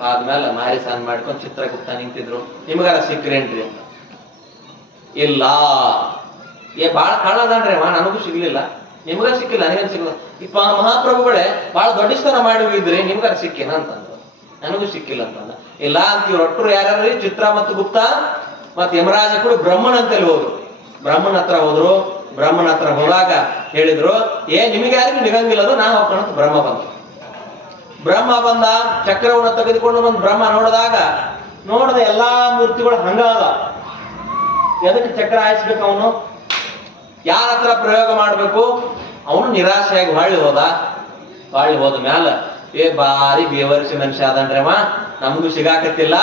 ಆದ್ಮೇಲೆ ಮಾರಿ ಸಾನ್ ಮಾಡ್ಕೊಂಡ್ ಚಿತ್ರಗುಪ್ತ ನಿಂತಿದ್ರು. ನಿಮಗಾರ ಸಿಕ್ಕ್ರೇನ್ರಿ ಅಂತ? ಇಲ್ಲ, ಬಾಳ ಕಾಣದನ್ರಿ ಅವ, ನನಗೂ ಸಿಗ್ಲಿಲ್ಲ, ನಿಮ್ಗ ಸಿಕ್ಕಿಲ್ಲ, ನನಗೇನ್ ಸಿಗ್ಲಿಲ್ಲ. ಇಪ್ಪ ಮಹಾಪ್ರಭುಗಳೇ ಬಾಳ ದೊಡ್ಡ ಸ್ಥಾನ ಮಾಡಿ ಹೋಗಿದ್ರಿ, ನಿಮ್ಗಾರ ಸಿಕ್ಕಿನ ಅಂತಂದ್ರು. ನನಗೂ ಸಿಕ್ಕಿಲ್ಲ ಅಂತಂದ. ಇಲ್ಲ ಅಂತ ಇವ್ರು ಒಟ್ಟರು ಯಾರ್ಯಾರ್ರಿ? ಚಿತ್ರ ಮತ್ತು ಗುಪ್ತ ಮತ್ ಯಮರಾಜ ಕೂಡ ಬ್ರಹ್ಮನ್ ಅಂತೇಳಿ ಹೋದ್ರು. ಬ್ರಹ್ಮನ್ ಹತ್ರ ಹೋದ್ರು. ಬ್ರಹ್ಮನ್ ಹತ್ರ ಹೋದಾಗ ಹೇಳಿದ್ರು, ನಿಮಗೆ ಯಾರಿಗೂ ನಿಗಂಗಿಲ್ಲ, ಅದು ನಾ ಹೋಗ್ಕೊಂಡ. ಬ್ರಹ್ಮ ಬಂದ, ಚಕ್ರವನ್ನ ತೆಗೆದುಕೊಂಡು ಬಂದು ಬ್ರಹ್ಮ ನೋಡದ ಎಲ್ಲಾ ಮೂರ್ತಿಗಳು ಹಂಗಾದ. ಎದಕ್ಕೆ ಚಕ್ರ ಹಾಯಿಸ್ಬೇಕು? ಅವನು ಯಾರ ಹತ್ರ ಪ್ರಯೋಗ ಮಾಡ್ಬೇಕು? ಅವನು ನಿರಾಶೆಯಾಗಿ ಹೊಳ್ಳಿ ಹೋದ ಮ್ಯಾಲ ಬಾರಿ ಬೇವರಿಸಿ ಮನುಷ್ಯ ಅದನ್ರವ, ನಮಗೂ ಸಿಗಾಕತ್ತಿಲ್ಲ,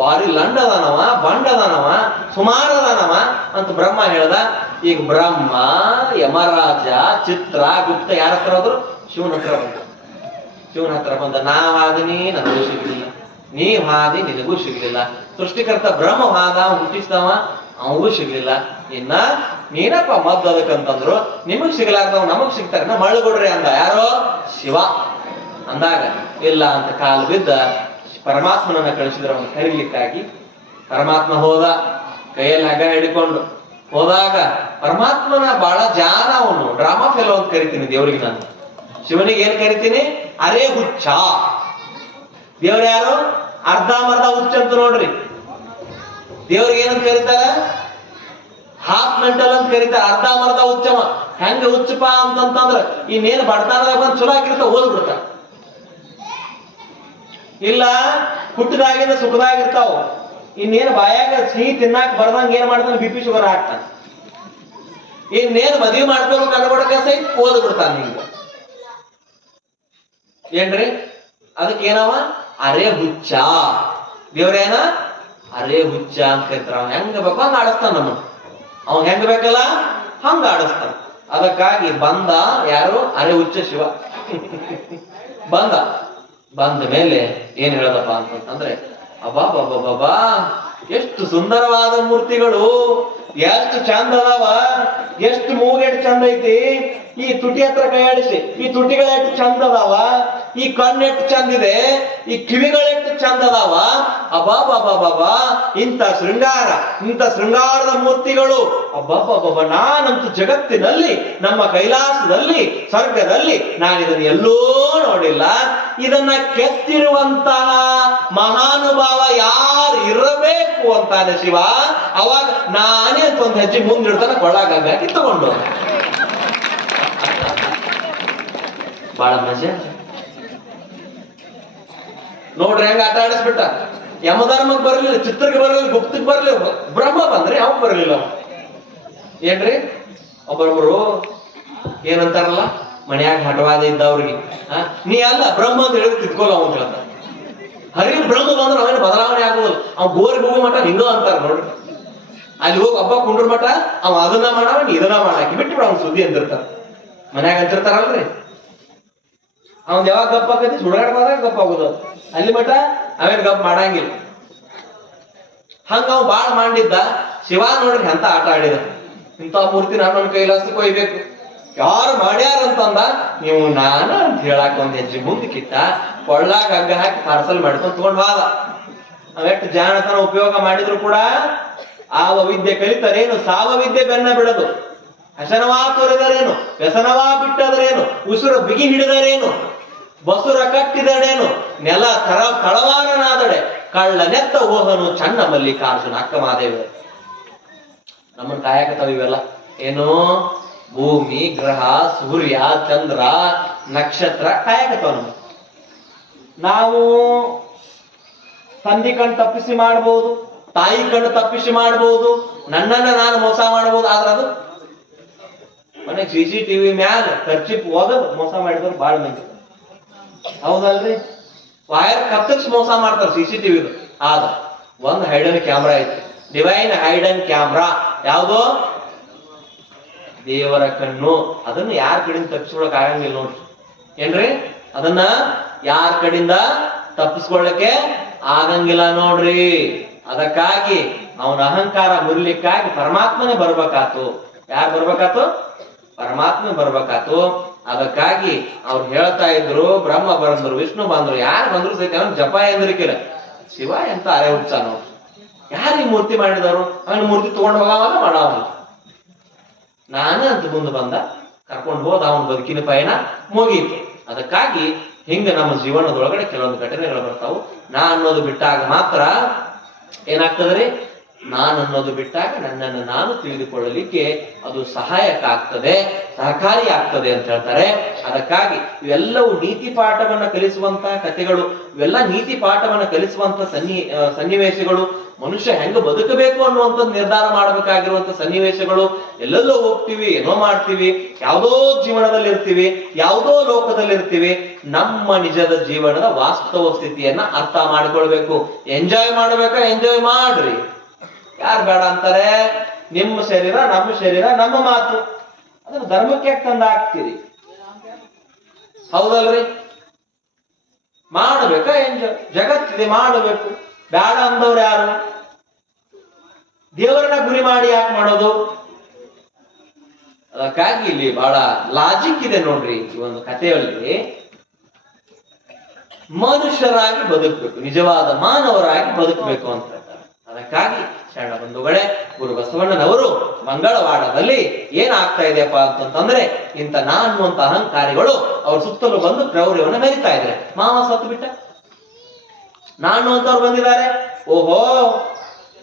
ಬಾರಿ ಲಂಡದನವ, ಬಂಡದನವ, ಸುಮಾರದನವ ಅಂತ ಬ್ರಹ್ಮ ಹೇಳ್ದ. ಈಗ ಬ್ರಹ್ಮ, ಯಮರಾಜ, ಚಿತ್ರ, ಗುಪ್ತ ಯಾರ ಹತ್ರ ಹೋದ್ರು? ಶಿವನ ಹತ್ರ ಬಂದ. ನಾವಾದಿನಿ, ನನಗೂ ಸಿಗ್ಲಿಲ್ಲ, ನೀವ್ ಹಾದಿ, ನಿನಗೂ ಸಿಗ್ಲಿಲ್ಲ. ಸೃಷ್ಟಿಕರ್ತ ಬ್ರಹ್ಮ ಹಾದ, ಹುಟ್ಟಿಸಿದವ, ಅವಗೂ ಸಿಗ್ಲಿಲ್ಲ. ಇನ್ನ ನೀನಪ್ಪ ಮದ್ದು ಅದಕ್ಕಂತಂದ್ರು. ನಿಮಗ್ ಸಿಗ್ಲಾರ್ದವ್ ನಮಗ್ ಸಿಗ್ತಾರೆ, ನಾ ಮಳ್ಳುಗೊಡ್ರಿ ಅಂದ. ಯಾರೋ? ಶಿವ ಅಂದಾಗ ಇಲ್ಲ ಅಂತ ಕಾಲು ಬಿದ್ದ ಪರಮಾತ್ಮನನ್ನ ಕಳಿಸಿದ್ರ ಅವನು ಕರೀಲಿಕ್ಕಾಗಿ. ಪರಮಾತ್ಮ ಹೋದ, ಕೈಯಲ್ಲಿ ಹಗ್ಗ ಹಿಡ್ಕೊಂಡು ಹೋದಾಗ ಪರಮಾತ್ಮನ ಬಹಳ ಜಾನ, ಅವನು ಡ್ರಾಮಾ ಫೆಲೋ ಅಂತ ಕರಿತೀನಿ ದೇವ್ರಿಗೆ ನಾನು. ಶಿವನಿಗೆ ಏನ್ ಕರಿತೀನಿ? ಅರೇ ಹುಚ್ಚ. ದೇವ್ರ ಯಾರು? ಅರ್ಧಂಬರ್ಧ ಹುಚ್ಚ ಅಂತ ನೋಡ್ರಿ. ದೇವ್ರಿಗೆ ಏನಂತ ಕರೀತಾರ? ಹಾಫ್ ಮೆಂಟಲ್ ಅಂತ ಕರೀತಾರ. ಅರ್ಧಂಬರ್ಧ ಹುಚ್ಚವ. ಹೆಂಗ ಹುಚ್ಚಪ್ಪ ಅಂತಂತಂದ್ರ ಇನ್ನೇನು ಬಡತನದಾಗ ಬಂದು ಚಲೋ ಹಾಕಿರ್ತ ಓದ್ಬಿಡ್ತಾರ. ಇಲ್ಲ ಹುಟ್ಟದಾಗಿಂದ ಸುಖದಾಗಿರ್ತಾವ. ಇನ್ನೇನು ಬಾಯಾಗ ಸಿಹಿ ತಿನ್ನಾಕ ಬರ್ದಂಗ ಏನ್ ಮಾಡ್ತಾನೆ? BP ಶುಗರ್ ಹಾಕ್ತಾನ. ಇನ್ನೇನು ಮದುವೆ ಮಾಡ್ಕೋಬೇಕು ಅನ್ಕೊಡಕ ಸಹಿತ ಓದ್ ಬಿಡ್ತಾನ. ಹಿಂಗ ಏನ್ರಿ? ಅದಕ್ಕೆ ಏನವ? ಅರೇ ಹುಚ್ಚ. ದೇವ್ರೇನ? ಅರೇ ಹುಚ್ಚ ಅಂತ ಕರಿತಾರ. ಅವ ಹೆಂಗ ಬೇಕು ಹಂಗ ಆಡಿಸ್ತಾನ ನಮ್ಮ. ಅವ್ನ್ ಹೆಂಗ ಬೇಕಲ್ಲ ಹಂಗ ಆಡಿಸ್ತಾನ. ಅದಕ್ಕಾಗಿ ಬಂದ ಯಾರು? ಅರೇ ಹುಚ್ಚ ಶಿವ ಬಂದ. ಬಂದ ಮೇಲೆ ಏನ್ ಹೇಳದಪ್ಪ ಅಂತಂದ್ರೆ, ಅಬ್ಬಾ ಬಾಬಾ ಬಾಬಾ ಎಷ್ಟು ಸುಂದರವಾದ ಮೂರ್ತಿಗಳು, ಎಷ್ಟು ಚಂದ ಅದಾವ, ಎಷ್ಟು ಮೂಗೆಟ್ ಚಂದ ಐತಿ, ಈ ತುಟಿ ಹತ್ರ ಕೈಯಾಡಿಸಿ, ಈ ತುಟಿಗಳ ಎಷ್ಟು ಚಂದ ಅದಾವ, ಈ ಕಣ್ಣೆಟ್ಟು ಚಂದ ಇದೆ, ಈ ಕಿವಿಗಳೆಷ್ಟು ಚಂದ ಅದಾವ, ಅಬ್ಬಾ ಬಾಬಾ ಬಾಬಾ ಇಂಥ ಶೃಂಗಾರದ ಮೂರ್ತಿಗಳು, ಅಬ್ಬಾ ಬಾಬಾ ನಾನಂತೂ ಜಗತ್ತಿನಲ್ಲಿ ನಮ್ಮ ಕೈಲಾಸದಲ್ಲಿ ಸ್ವರ್ಗದಲ್ಲಿ ನಾನಿದನ್ನು ಎಲ್ಲೂ ನೋಡಿಲ್ಲ. ಇದನ್ನ ಕೆತ್ತಿರುವಂತಹ ಮಹಾನುಭಾವ ಯಾರು ಇರಬೇಕು ಅಂತಾನೆ ಶಿವ. ಅವಾಗ ನಾನೇ ಅಂತ ಒಂದು ಹೆಜ್ಜೆ ಮುಂದಿಡ್ತಾನೆ, ಕೊಳ್ಳಾಗ ಹಾಕಿ ತಗೊಂಡು ಬಹಳ ಮಜಾ ನೋಡ್ರಿ ಹೆಂಗ ಆಟ ಆಡಿಸ್ಬಿಟ್ಟ. ಯಮಧರ್ಮಕ್ಕೆ ಬರ್ಲಿಲ್ಲ, ಚಿತ್ರಕ್ಕೆ ಬರ್ಲಿಲ್ಲ, ಗುಪ್ತಕ್ಕೆ ಬರ್ಲಿಲ್ಲ, ಬ್ರಹ್ಮ ಬಂದ್ರೆ ಅವ್ ಬರ್ಲಿಲ್ಲ. ಏನ್ರಿ ಒಬ್ಬರೊಬ್ರು ಏನಂತಾರಲ್ಲ, ಮನ್ಯಾಗ ಹಠವಾದ ಇದ್ದವ್ರಿಗೆ ನೀ ಅಲ್ಲ ಬ್ರಹ್ಮ ಅಂತ ಹೇಳಿದ್ರೆ ತಿದ್ಕೋಲ್ಲ ಅವ್ ಹೇಳ್ತಾರ. ಹರಿ ಬ್ರಹ್ಮ ಬಂದ್ರೆ ಅವೇನು ಬದಲಾವಣೆ ಆಗುದಿಲ್ಲ. ಅವ್ ಗೋರಿಗೆ ಹೋಗೋ ಮಠ ಹಿಂಗ ಅಂತಾರ ನೋಡ್ರಿ. ಅಲ್ಲಿ ಹೋಗಿ ಹಬ್ಬ ಕುಂಡ್ರ ಮಠ ಅವ್ ಅದನ್ನ ಮಾಡವ ನೀ ಇದನ್ನ ಮಾಡಾಕಿ ಬಿಟ್ಟು ಬಿಡ, ಅವ್ನ ಸುದ್ದಿ ಅಂತಿರ್ತಾರ. ಮನ್ಯಾಗ ಅಂತಿರ್ತಾರಲ್ರಿ, ಅವ್ನ್ ಯಾವಾಗ ಗಪ್ಪ ಆಕತಿ ಸುಡಾಡ್ಬಾರ್ದಾಗ ಗಪ್ಪ ಆಗುದ. ಅಲ್ಲಿ ಮಠ ಅವೇನ್ ಗಪ್ ಮಾಡಂಗಿಲ್ಲ. ಹಂಗ ಅವ್ ಬಾಳ್ ಮಾಡಿದ್ದ. ಶಿವ ನೋಡ್ರಿ ಎಂತ ಆಟ ಆಡಿದ. ಇಂಥ ಮೂರ್ತಿ ನನ್ನ ಕೈಲಾಸಕ್ಕೆ ಒಯ್ಬೇಕು, ಯಾರು ಮಾಡ್ಯಾರ ಅಂತಂದ. ನೀವು ನಾನು ಅಂತ ಹೇಳಾಕ ಒಂದ್ ಹೆಜ್ಜೆ ಮುಂದಕ್ಕಿತ್ತ, ಕೊಳ್ಳಾಗ ಹಗ್ಗ ಹಾಕಿ ಪಾರ್ಸಲ್ ಮಾಡ್ಕೊಂಡ್ ತಗೊಂಡ್ ಬಾದ. ಅವೆಷ್ಟು ಜಾಣತನ ಉಪಯೋಗ ಮಾಡಿದ್ರು ಕೂಡ ಆವ ವಿದ್ಯೆ ಕಲಿತರೇನು, ಸಾವ ವಿದ್ಯೆ ಬೆನ್ನ ಬಿಡದು. ಹಸನವಾ ತೊರೆದರೇನು, ವ್ಯಸನವಾ ಬಿಟ್ಟದರೇನು, ಉಸುರ ಬಿಗಿ ಹಿಡಿದರೇನು, ಬಸುರ ಕಟ್ಟಿದಡೇನು, ನೆಲ ತಳವಾರನಾದಡೆ, ಕಳ್ಳ ನೆತ್ತ ಹೋಗನು ಚನ್ನ ಮಲ್ಲಿಕಾರ್ಜುನ. ಅಕ್ಕ ಮಾದೇವಿ ನಮ್ಮನ್ನ ಕಾಯಕತಾವ ಇವೆಲ್ಲ. ಏನು ಭೂಮಿ, ಗ್ರಹ, ಸೂರ್ಯ, ಚಂದ್ರ, ನಕ್ಷತ್ರ ಕಾಯಕತಾವ ನಮ್ಮ. ನಾವು ತಂದಿ ಕಣ್ಣು ತಪ್ಪಿಸಿ ಮಾಡ್ಬೋದು, ತಾಯಿ ಕಣ್ಣು ತಪ್ಪಿಸಿ ಮಾಡ್ಬೋದು, ನನ್ನನ್ನ ನಾನು ಮೋಸ ಮಾಡ್ಬೋದು. ಆದ್ರ ಅದು ಮನೆ CCTV ಮ್ಯಾಲ ಖರ್ಚಿಪ್ ಹೋಗದು ಮೋಸ ಮಾಡಿದ್ರು ಬಾಳ್ ಮಂದಿ. ಹೌದಲ್ರಿ? ವೈರ್ ಕತ್ತರಿಸಿ ಮೋಸ ಮಾಡ್ತಾರ CCTV. ಆದ ಒಂದ್ ಹೈಡನ್ ಕ್ಯಾಮ್ರಾ ಐತಿ, ಡಿವೈನ್ ಹೈಡನ್ ಕ್ಯಾಮ್ರಾ. ಯಾವ್ದೋ ದೇವರ ಕಣ್ಣು. ಅದನ್ನ ಯಾರ ಕಡೆಯಿಂದ ತಪ್ಪಿಸ್ಕೊಳಕ್ ಆಗಂಗಿಲ್ಲ ನೋಡ್ರಿ. ಏನ್ರಿ? ಅದನ್ನ ಯಾರ ಕಡೆಯಿಂದ ತಪ್ಪಿಸ್ಕೊಳ್ಳಕ್ಕೆ ಆಗಂಗಿಲ್ಲ ನೋಡ್ರಿ. ಅದಕ್ಕಾಗಿ ಅವನ ಅಹಂಕಾರ ಮುರಿಲಿಕ್ಕಾಗಿ ಪರಮಾತ್ಮನೇ ಬರ್ಬೇಕಾತು. ಯಾರು ಬರ್ಬೇಕಾತು? ಪರಮಾತ್ಮ ಬರ್ಬೇಕಾತು. ಅದಕ್ಕಾಗಿ ಅವ್ರು ಹೇಳ್ತಾ ಇದ್ರು, ಬ್ರಹ್ಮ ಬಂದ್ರು, ವಿಷ್ಣು ಬಂದ್ರು, ಯಾರು ಬಂದ್ರು ಸಹಿತ ಅವನ್ ಜಪ ಎಂದ್ರಿಕಿಲ್ಲ. ಶಿವ ಎಂತ ಅರೆ ಹುಚ್ಚ ನೋಡ್ರಿ. ಯಾರು ಈ ಮೂರ್ತಿ ಮಾಡಿದವರು? ಅವನ ಮೂರ್ತಿ ತಗೊಂಡು ಹೋಗವಲ್ಲ, ಮಾಡವಲ್ಲ. ನಾನೇ ಅಂತ ಮುಂದೆ ಬಂದ, ಕರ್ಕೊಂಡು ಹೋದ, ಅವನ ಬದುಕಿನ ಪಯಣ ಮುಗೀತು. ಅದಕ್ಕಾಗಿ ಹಿಂಗ ನಮ್ಮ ಜೀವನದೊಳಗಡೆ ಕೆಲವೊಂದು ಘಟನೆಗಳು ಬರ್ತಾವು. ನಾ ಅನ್ನೋದು ಬಿಟ್ಟಾಗ ಮಾತ್ರ ಏನಾಗ್ತದ್ರಿ? ನಾನು ಅನ್ನೋದು ಬಿಟ್ಟಾಗ ನನ್ನನ್ನು ನಾನು ತಿಳಿದುಕೊಳ್ಳಲಿಕ್ಕೆ ಅದು ಸಹಾಯಕ ಆಗ್ತದೆ, ಸಹಕಾರಿ ಆಗ್ತದೆ ಅಂತ ಹೇಳ್ತಾರೆ. ಅದಕ್ಕಾಗಿ ಇವೆಲ್ಲವೂ ನೀತಿ ಪಾಠವನ್ನ ಕಲಿಸುವಂತಹ ಕಥೆಗಳು, ಇವೆಲ್ಲ ನೀತಿ ಪಾಠವನ್ನ ಕಲಿಸುವಂತ ಸನ್ನಿವೇಶಗಳು. ಮನುಷ್ಯ ಹೆಂಗ ಬದುಕಬೇಕು ಅನ್ನುವಂಥದ್ದು ನಿರ್ಧಾರ ಮಾಡಬೇಕಾಗಿರುವಂತ ಸನ್ನಿವೇಶಗಳು. ಎಲ್ಲೆಲ್ಲೋ ಹೋಗ್ತೀವಿ, ಏನೋ ಮಾಡ್ತೀವಿ, ಯಾವುದೋ ಜೀವನದಲ್ಲಿ ಇರ್ತೀವಿ, ಯಾವುದೋ ಲೋಕದಲ್ಲಿ ಇರ್ತೀವಿ. ನಮ್ಮ ನಿಜದ ಜೀವನದ ವಾಸ್ತವ ಸ್ಥಿತಿಯನ್ನ ಅರ್ಥ ಮಾಡಿಕೊಳ್ಬೇಕು. ಎಂಜಾಯ್ ಮಾಡ್ಬೇಕಾ? ಎಂಜಾಯ್ ಮಾಡ್ರಿ. ಯಾರು ಬೇಡ ಅಂತಾರೆ? ನಿಮ್ಮ ಶರೀರ, ನಮ್ಮ ಶರೀರ, ನಮ್ಮ ಮಾತು. ಅದನ್ನ ಧರ್ಮಕ್ಕೆ ಯಾಕೆ ತಂದು ಹಾಕ್ತೀರಿ? ಹೌದಲ್ರಿ? ಮಾಡಬೇಕಾ ಎಂಜಾಯ್? ಜಗತ್ತಿದೆ, ಮಾಡಬೇಕು. ಬೇಡ ಅಂದವ್ರು ಯಾರು? ದೇವರನ್ನ ಗುರಿ ಮಾಡಿ ಯಾಕೆ ಮಾಡೋದು? ಅದಕ್ಕಾಗಿ ಇಲ್ಲಿ ಬಹಳ ಲಾಜಿಕ್ ಇದೆ ನೋಡ್ರಿ ಈ ಒಂದು ಕಥೆಯಲ್ಲಿ. ಮನುಷ್ಯರಾಗಿ ಬದುಕಬೇಕು, ನಿಜವಾದ ಮಾನವರಾಗಿ ಬದುಕಬೇಕು ಅಂತ ಹೇಳ್ತಾರೆ. ಅದಕ್ಕಾಗಿ ಶರಣ ಬಂಧುಗಳೇ, ಗುರು ಬಸವಣ್ಣನವರು ಮಂಗಳವಾಡದಲ್ಲಿ ಏನಾಗ್ತಾ ಇದೆಯಪ್ಪ ಅಂತಂದ್ರೆ, ಇಂಥ ನಾ ಅನ್ನುವಂತ ಅಹಂಕಾರಿಗಳು ಅವ್ರ ಸುತ್ತಲೂ ಬಂದು ಕ್ರೌರ್ಯವನ್ನು ಮೆರಿತಾ ಇದ್ದಾರೆ. ಮಾವ ಸತ್ತು ಬಿಟ್ಟ, ನಾನು ಅಂತವ್ರು ಬಂದಿದ್ದಾರೆ. ಓಹೋ,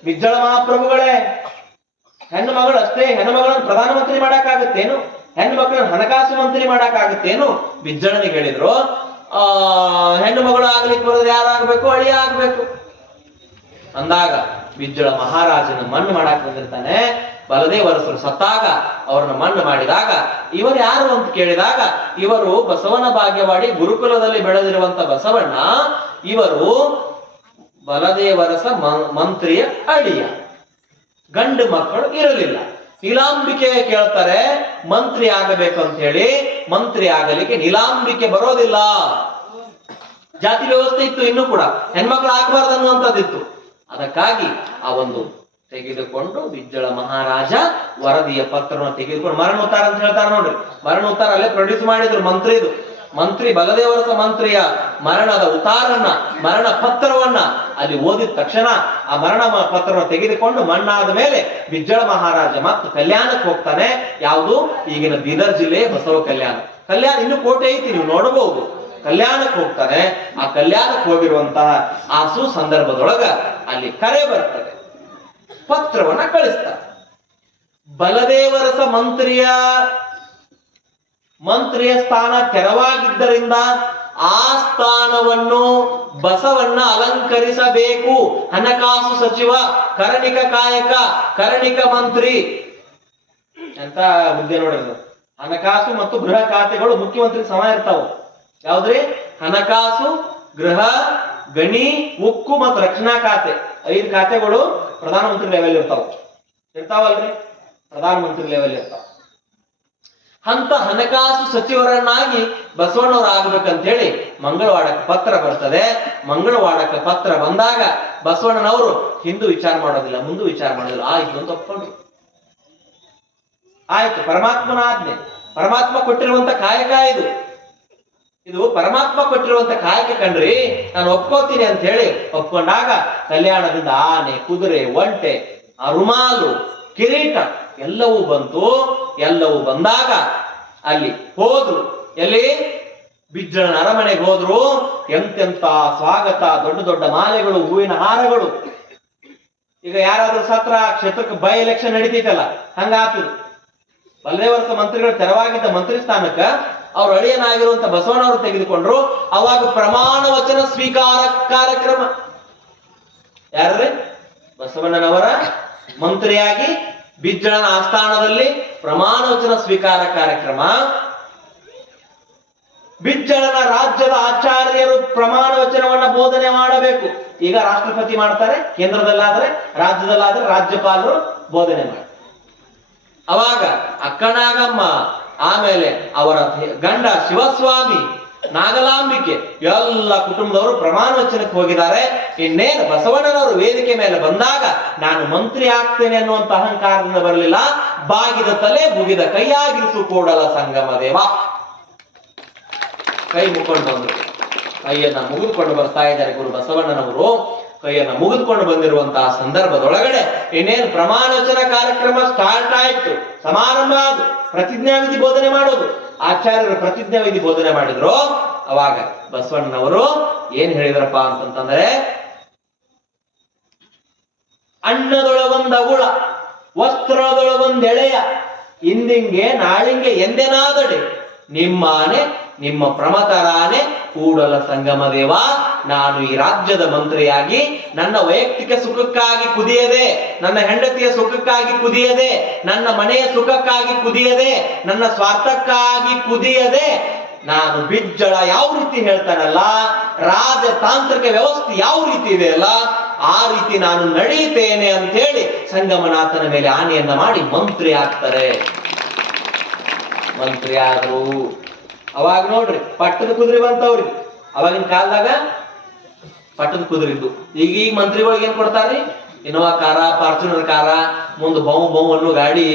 ಬಿಜ್ಜಳ ಮಹಾಪ್ರಭುಗಳೇ, ಹೆಣ್ಣು ಮಗಳು ಅಷ್ಟೇ, ಹೆಣ್ಣು ಮಗಳನ್ನು ಪ್ರಧಾನಮಂತ್ರಿ ಮಾಡಕ್ಕಾಗತ್ತೇನು? ಹೆಣ್ಣು ಮಕ್ಕಳನ್ನ ಹಣಕಾಸು ಮಂತ್ರಿ ಮಾಡಕ್ಕಾಗತ್ತೇನು? ಬಿಜ್ಜಳನಿಗೆ ಹೇಳಿದ್ರು, ಹೆಣ್ಣು ಮಗಳು ಆಗ್ಲಿಕ್ಕೆ ಬರೋದ್ರೆ ಯಾರಾಗ್ಬೇಕು? ಅಳಿಯ ಆಗ್ಬೇಕು ಅಂದಾಗ ಬಿಜ್ಜಳ ಮಹಾರಾಜನ ಮಣ್ಣು ಮಾಡಕ್ ಬಂದಿರ್ತಾನೆ. ಬಲದೇವರಸರು ಸತ್ತಾಗ ಅವ್ರನ್ನ ಮಣ್ಣು ಮಾಡಿದಾಗ ಇವರು ಯಾರು ಅಂತ ಕೇಳಿದಾಗ, ಇವರು ಬಸವನ ಭಾಗ್ಯವಾಡಿ ಗುರುಕುಲದಲ್ಲಿ ಬೆಳೆದಿರುವಂತ ಬಸವಣ್ಣ. ಇವರು ಬಲದೇವರಸ ಮಂತ್ರಿಯ ಅಳಿಯ. ಗಂಡು ಮಕ್ಕಳು ಇರಲಿಲ್ಲ. ನೀಲಾಂಬಿಕೆ ಕೇಳ್ತಾರೆ ಮಂತ್ರಿ ಆಗಬೇಕು ಅಂತ ಹೇಳಿ. ಮಂತ್ರಿ ಆಗಲಿಕ್ಕೆ ನೀಲಾಂಬಿಕೆ ಬರೋದಿಲ್ಲ. ಜಾತಿ ವ್ಯವಸ್ಥೆ ಇತ್ತು, ಇನ್ನೂ ಕೂಡ ಹೆಣ್ಮಕ್ಳು ಆಗ್ಬಾರ್ದು ಅನ್ನುವಂಥದ್ದಿತ್ತು. ಅದಕ್ಕಾಗಿ ಆ ಒಂದು ತೆಗೆದುಕೊಂಡು ಬಿಜ್ಜಳ ಮಹಾರಾಜ ವರದಿಯ ಪತ್ರವನ್ನು ತೆಗೆದುಕೊಂಡು ಮರಣೋತ್ತರ ಅಂತ ಹೇಳ್ತಾರೆ ನೋಡ್ರಿ. ಮರಣೋತ್ತರ ಅಲ್ಲೇ ಪ್ರೊಡ್ಯೂಸ್ ಮಾಡಿದ್ರು ಮಂತ್ರಿ ಬಲದೇವರಸ ಮಂತ್ರಿಯ ಮರಣದ ಉತ್ತಾರನ್ನ, ಮರಣ ಪತ್ರವನ್ನ ಅಲ್ಲಿ ಓದಿದ ತಕ್ಷಣ ಆ ಮರಣ ಪತ್ರವನ್ನು ತೆಗೆದುಕೊಂಡು ಮಣ್ಣಾದ ಮೇಲೆ ಬಿಜ್ಜಳ ಮಹಾರಾಜ ಮತ್ತು ಕಲ್ಯಾಣಕ್ಕೆ ಹೋಗ್ತಾನೆ. ಯಾವುದು? ಈಗಿನ ಬೀದರ್ ಜಿಲ್ಲೆ ಬಸವ ಕಲ್ಯಾಣ. ಇನ್ನು ಕೋಟೆ ಐತಿ, ನೀವು ನೋಡಬಹುದು. ಕಲ್ಯಾಣಕ್ಕೆ ಹೋಗ್ತಾನೆ. ಆ ಕಲ್ಯಾಣಕ್ಕೆ ಹೋಗಿರುವಂತಹ ಆ ಸಂದರ್ಭದೊಳಗ ಅಲ್ಲಿ ಕರೆ ಬರ್ತದೆ, ಪತ್ರವನ್ನ ಕಳಿಸ್ತಾರೆ. ಬಲದೇವರಸ ಮಂತ್ರಿಯ ಸ್ಥಾನ ತೆರವಾಗಿದ್ದರಿಂದ ಆ ಸ್ಥಾನವನ್ನು ಬಸವಣ್ಣ ಅಲಂಕರಿಸಬೇಕು. ಹಣಕಾಸು ಸಚಿವ, ಕರಣಿಕ ಕಾಯಕ, ಕರಣಿಕ ಮಂತ್ರಿ ಅಂತ ಹುದ್ದೆ ನೋಡಿದ್ರು. ಹಣಕಾಸು ಮತ್ತು ಗೃಹ ಖಾತೆಗಳು ಮುಖ್ಯಮಂತ್ರಿ ಸಮ ಇರ್ತಾವ. ಯಾವ್ದ್ರಿ? ಹಣಕಾಸು, ಗೃಹ, ಗಣಿ, ಉಕ್ಕು ಮತ್ತು ರಕ್ಷಣಾ ಖಾತೆ, 5 ಖಾತೆಗಳು ಪ್ರಧಾನಮಂತ್ರಿ ಲೆವೆಲ್ ಇರ್ತಾವಲ್ರಿ? ಪ್ರಧಾನಮಂತ್ರಿ ಲೆವೆಲ್ ಇರ್ತಾವ. ಅಂತ ಹಣಕಾಸು ಸಚಿವರನ್ನಾಗಿ ಬಸವಣ್ಣವ್ರು ಆಗ್ಬೇಕಂತ ಹೇಳಿ ಮಂಗಳವಾಡಕ್ಕೆ ಪತ್ರ ಬರ್ತದೆ. ಮಂಗಳವಾಡಕ್ಕೆ ಪತ್ರ ಬಂದಾಗ ಬಸವಣ್ಣನವರು ಹಿಂದೂ ವಿಚಾರ ಮಾಡೋದಿಲ್ಲ, ಮುಂದೆ ವಿಚಾರ ಮಾಡೋದಿಲ್ಲ. ಆಯ್ತು ಅಂತ ಒಪ್ಕೊಂಡ್ರು. ಆಯ್ತು, ಪರಮಾತ್ಮನ ಆಜ್ಞೆ, ಪರಮಾತ್ಮ ಕೊಟ್ಟಿರುವಂತ ಕಾಯಕ ಇದು ಪರಮಾತ್ಮ ಕೊಟ್ಟಿರುವಂತ ಕಾಯಕ ಕಣ್ರಿ, ನಾನು ಒಪ್ಕೋತೀನಿ ಅಂತ ಹೇಳಿ ಒಪ್ಕೊಂಡಾಗ ಕಲ್ಯಾಣದಿಂದ ಆನೆ, ಕುದುರೆ, ಒಂಟೆ, ರುಮಾಲು, ಕಿರೀಟ ಎಲ್ಲವೂ ಬಂತು. ಎಲ್ಲವೂ ಬಂದಾಗ ಅಲ್ಲಿ ಹೋದ್ರು. ಎಲ್ಲಿ? ಬಿಜ್ಜಳನ ಅರಮನೆಗೆ ಹೋದ್ರು. ಎಂತೆಂತ ಸ್ವಾಗತ, ದೊಡ್ಡ ದೊಡ್ಡ ಮಾಲೆಗಳು, ಹೂವಿನ ಹಾರಗಳು. ಈಗ ಯಾರಾದ್ರೂ ಸತ್ರ ಕ್ಷೇತ್ರಕ್ಕೆ ಬೈ ಎಲೆಕ್ಷನ್ ನಡೀತೈತಲ್ಲ, ಹಂಗಾಗ್ತದೆ. ಬಲದೇವರಸ ಮಂತ್ರಿಗಳು ತೆರವಾಗಿದ್ದ ಮಂತ್ರಿ ಸ್ಥಾನಕ್ಕ ಅವ್ರ ಅಳಿಯನಾಗಿರುವಂತ ಬಸವಣ್ಣವರು ತೆಗೆದುಕೊಂಡ್ರು. ಅವಾಗ ಪ್ರಮಾಣ ವಚನ ಸ್ವೀಕಾರ ಕಾರ್ಯಕ್ರಮ. ಯಾರ್ರಿ? ಬಸವಣ್ಣನವರ ಮಂತ್ರಿಯಾಗಿ ಬಿಜ್ಜಳನ ಆಸ್ಥಾನದಲ್ಲಿ ಪ್ರಮಾಣ ವಚನ ಸ್ವೀಕಾರ ಕಾರ್ಯಕ್ರಮ. ಬಿಜ್ಜಳನ ರಾಜ್ಯದ ಆಚಾರ್ಯರು ಪ್ರಮಾಣ ವಚನವನ್ನ ಬೋಧನೆ ಮಾಡಬೇಕು. ಈಗ ರಾಷ್ಟ್ರಪತಿ ಮಾಡ್ತಾರೆ, ಕೇಂದ್ರದಲ್ಲಾದ್ರೆ, ರಾಜ್ಯದಲ್ಲಾದ್ರೆ ರಾಜ್ಯಪಾಲರು ಬೋಧನೆ ಮಾಡ್ತಾರೆ. ಅವಾಗ ಅಕ್ಕನಾಗಮ್ಮ, ಆಮೇಲೆ ಅವರ ಗಂಡ ಶಿವಸ್ವಾಮಿ, ನಾಗಲಾಂಬಿಕೆ ಎಲ್ಲ ಕುಟುಂಬದವರು ಪ್ರಮಾಣ ವಚನಕ್ಕೆ ಹೋಗಿದ್ದಾರೆ. ಇನ್ನೇನು ಬಸವಣ್ಣನವರು ವೇದಿಕೆ ಮೇಲೆ ಬಂದಾಗ ನಾನು ಮಂತ್ರಿ ಆಗ್ತೇನೆ ಅನ್ನುವಂತ ಅಹಂಕಾರದಿಂದ ಬರಲಿಲ್ಲ. ಬಾಗಿದ ತಲೆ, ಮುಗಿದ ಕೈಯಾಗಿರಿಸು ಕೂಡಲ ಸಂಗಮ ದೇವ. ಕೈ ಮುಕ್ಕೊಂಡು ಬಂದ್ರು. ಕೈಯನ್ನ ಮುಗಿದುಕೊಂಡು ಬರ್ತಾ ಇದ್ದಾರೆ ಗುರು ಬಸವಣ್ಣನವರು. ಕೈಯನ್ನ ಮುಗಿದುಕೊಂಡು ಬಂದಿರುವಂತಹ ಸಂದರ್ಭದೊಳಗಡೆ ಇನ್ನೇನು ಪ್ರಮಾಣ ವಚನ ಕಾರ್ಯಕ್ರಮ ಸ್ಟಾರ್ಟ್ ಆಯ್ತು. ಸಮಾರಂಭ ಅದು. ಪ್ರತಿಜ್ಞಾ ವಿಧಿ ಬೋಧನೆ ಮಾಡೋದು. ಆಚಾರ್ಯರು ಪ್ರತಿಜ್ಞಾ ವಿಧಿ ಬೋಧನೆ ಮಾಡಿದ್ರು. ಅವಾಗ ಬಸವಣ್ಣನವರು ಏನ್ ಹೇಳಿದ್ರಪ್ಪ ಅಂತಂತಂದ್ರೆ, ಅನ್ನದೊಳಗೊಂದ ಅಗುಳ, ವಸ್ತ್ರದೊಳಗೊಂದೆಳೆಯ, ಇಂದಿಂಗೆ ನಾಳಿಂಗೆ ಎಂದೆನಾದಡೆ, ನಿಮ್ಮಾನೆ ನಿಮ್ಮ ಪ್ರಮತರಾನೆ ಕೂಡಲ ಸಂಗಮ ದೇವ. ನಾನು ಈ ರಾಜ್ಯದ ಮಂತ್ರಿಯಾಗಿ ನನ್ನ ವೈಯಕ್ತಿಕ ಸುಖಕ್ಕಾಗಿ ಕುದಿಯದೆ, ನನ್ನ ಹೆಂಡತಿಯ ಸುಖಕ್ಕಾಗಿ ಕುದಿಯದೆ, ನನ್ನ ಮನೆಯ ಸುಖಕ್ಕಾಗಿ ಕುದಿಯದೆ, ನನ್ನ ಸ್ವಾರ್ಥಕ್ಕಾಗಿ ಕುದಿಯದೆ, ನಾನು ಬಿಜ್ಜಳ ಯಾವ ರೀತಿ ಹೇಳ್ತಾನಲ್ಲ, ರಾಜತಾಂತ್ರಿಕ ವ್ಯವಸ್ಥೆ ಯಾವ ರೀತಿ ಇದೆಯಲ್ಲ ಆ ರೀತಿ ನಾನು ನಡೀತೇನೆ ಅಂತ ಹೇಳಿ ಸಂಗಮನಾಥನ ಮೇಲೆ ಆನೆಯನ್ನ ಮಾಡಿ ಮಂತ್ರಿ ಆಗ್ತಾರೆ. ಮಂತ್ರಿ ಆದ್ರು. ಅವಾಗ ನೋಡ್ರಿ ಪಟ್ಟದ ಕುದುರೆ ಬಂತವ್ರಿಗೆ. ಅವಾಗಿನ ಕಾಲದಾಗ ಪಟ್ಟದ ಕುದುರೆ ಇದ್ದು. ಈಗ ಮಂತ್ರಿಗಳಿಗೆ ಏನ್ ಕೊಡ್ತಾರ್ರಿ? ಇನೋವಾ ಕಾರ, ಫಾರ್ಚುನರ್ ಕಾರ, ಮುಂದೆ ಬೌ ಅನ್ನೋ ಗಾಡಿ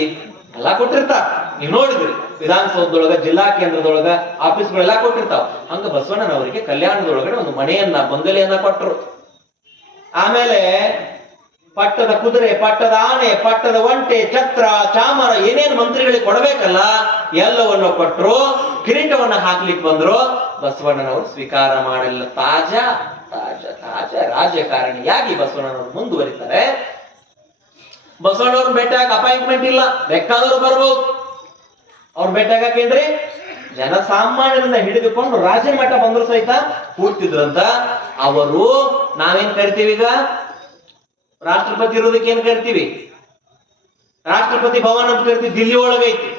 ಎಲ್ಲಾ ಕೊಟ್ಟಿರ್ತಾರ. ನೀವು ನೋಡಿದ್ರಿ ವಿಧಾನಸೌಧದೊಳಗ, ಜಿಲ್ಲಾ ಕೇಂದ್ರದೊಳಗ, ಆಫೀಸ್ಗಳೆಲ್ಲಾ ಕೊಟ್ಟಿರ್ತಾವ. ಹಂಗ ಬಸವಣ್ಣನವರಿಗೆ ಕಲ್ಯಾಣದೊಳಗಡೆ ಒಂದು ಮನೆಯನ್ನ, ಬಂಗಲೆಯನ್ನ ಕೊಟ್ಟರು. ಆಮೇಲೆ ಪಟ್ಟದ ಕುದುರೆ, ಪಟ್ಟದ ಆನೆ, ಪಟ್ಟದ ಒಂಟೆ, ಛತ್ರ, ಚಾಮರ ಏನೇನು ಮಂತ್ರಿಗಳಿಗೆ ಕೊಡಬೇಕಲ್ಲ ಎಲ್ಲವನ್ನು ಕೊಟ್ಟರು. ಕಿರೀಟವನ್ನ ಹಾಕ್ಲಿಕ್ಕೆ ಬಂದ್ರು. ಬಸವಣ್ಣನವರು ಸ್ವೀಕಾರ ಮಾಡಿಲ್ಲ. ತಾಜಾ ರಾಜಕಾರಣಿಯಾಗಿ ಬಸವಣ್ಣನವರು ಮುಂದುವರಿತಾರೆ. ಬಸವಣ್ಣವ್ರ ಭೇಟಿಯಾಗ ಅಪಾಯಿಂಟ್ಮೆಂಟ್ ಇಲ್ಲ, ಬೇಕಾದವರು ಬರ್ಬೋದು. ಅವ್ರ ಭೇಟಿಯಾಗೇನ್ರಿ ಜನಸಾಮಾನ್ಯರಿಂದ ಹಿಡಿದುಕೊಂಡು ರಾಜನ ಮಠ ಬಂದ್ರು ಸಹಿತ ಕೂಡ್ತಿದ್ರಂತ. ಅವರು ನಾವೇನ್ ಕರಿತೀವಿ ಈಗ? ರಾಷ್ಟ್ರಪತಿ ಇರೋದಕ್ಕೆ ಏನ್ ಕರಿತೀವಿ? ರಾಷ್ಟ್ರಪತಿ ಭವನ ಅಂತ ಕರಿತೀವಿ, ದಿಲ್ಲಿ ಒಳಗೈತಿ.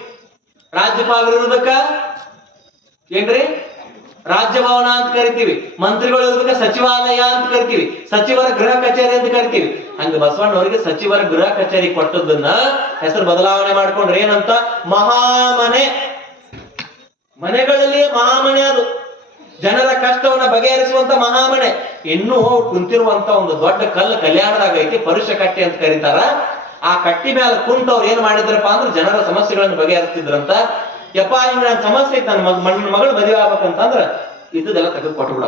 ರಾಜ್ಯಪಾಲರು ಇರೋದಕ್ಕ ಏನ್ರಿ? ರಾಜ್ಯಭವನ ಅಂತ ಕರಿತೀವಿ. ಮಂತ್ರಿಗಳು ಇರೋದಕ್ಕ ಸಚಿವಾಲಯ ಅಂತ ಕರಿತೀವಿ. ಸಚಿವರ ಗೃಹ ಕಚೇರಿ ಅಂತ ಕರಿತೀವಿ. ಹಂಗ ಬಸವಣ್ಣವರಿಗೆ ಸಚಿವರ ಗೃಹ ಕಚೇರಿ ಕೊಟ್ಟದನ್ನ ಹೆಸರು ಬದಲಾವಣೆ ಮಾಡ್ಕೊಂಡ್ರೆ ಏನಂತ? ಮಹಾಮನೆ. ಮನೆಗಳಲ್ಲಿ ಮಹಾಮನೆ ಅದು. ಜನರ ಕಷ್ಟವನ್ನ ಬಗೆಹರಿಸುವಂತ ಮಹಾಮನೆ. ಇನ್ನೂ ಕುಂತಿರುವಂತ ಒಂದು ದೊಡ್ಡ ಕಲ್ಲು ಕಲ್ಯಾಣದಾಗ ಐತಿ, ಪರುಷ ಕಟ್ಟಿ ಅಂತ ಕರೀತಾರ. ಆ ಕಟ್ಟಿ ಮೇಲೆ ಕುಂತವ್ರು ಏನ್ ಮಾಡಿದ್ರಪ್ಪ ಅಂದ್ರೆ ಜನರ ಸಮಸ್ಯೆಗಳನ್ನು ಬಗೆಹರಿಸ್ತಿದ್ರಂತ. ಯಪ್ಪ ಹಿಂಗ ನನ್ನ ಸಮಸ್ಯೆ ಐತಿ, ನನ್ನ ಮಗಳು ಮದುವೆ ಆಗ್ಬೇಕಂತಂದ್ರ ಇದ್ದದೆಲ್ಲ ತೆಗೆದು ಕೊಟ್ಬಿಡ.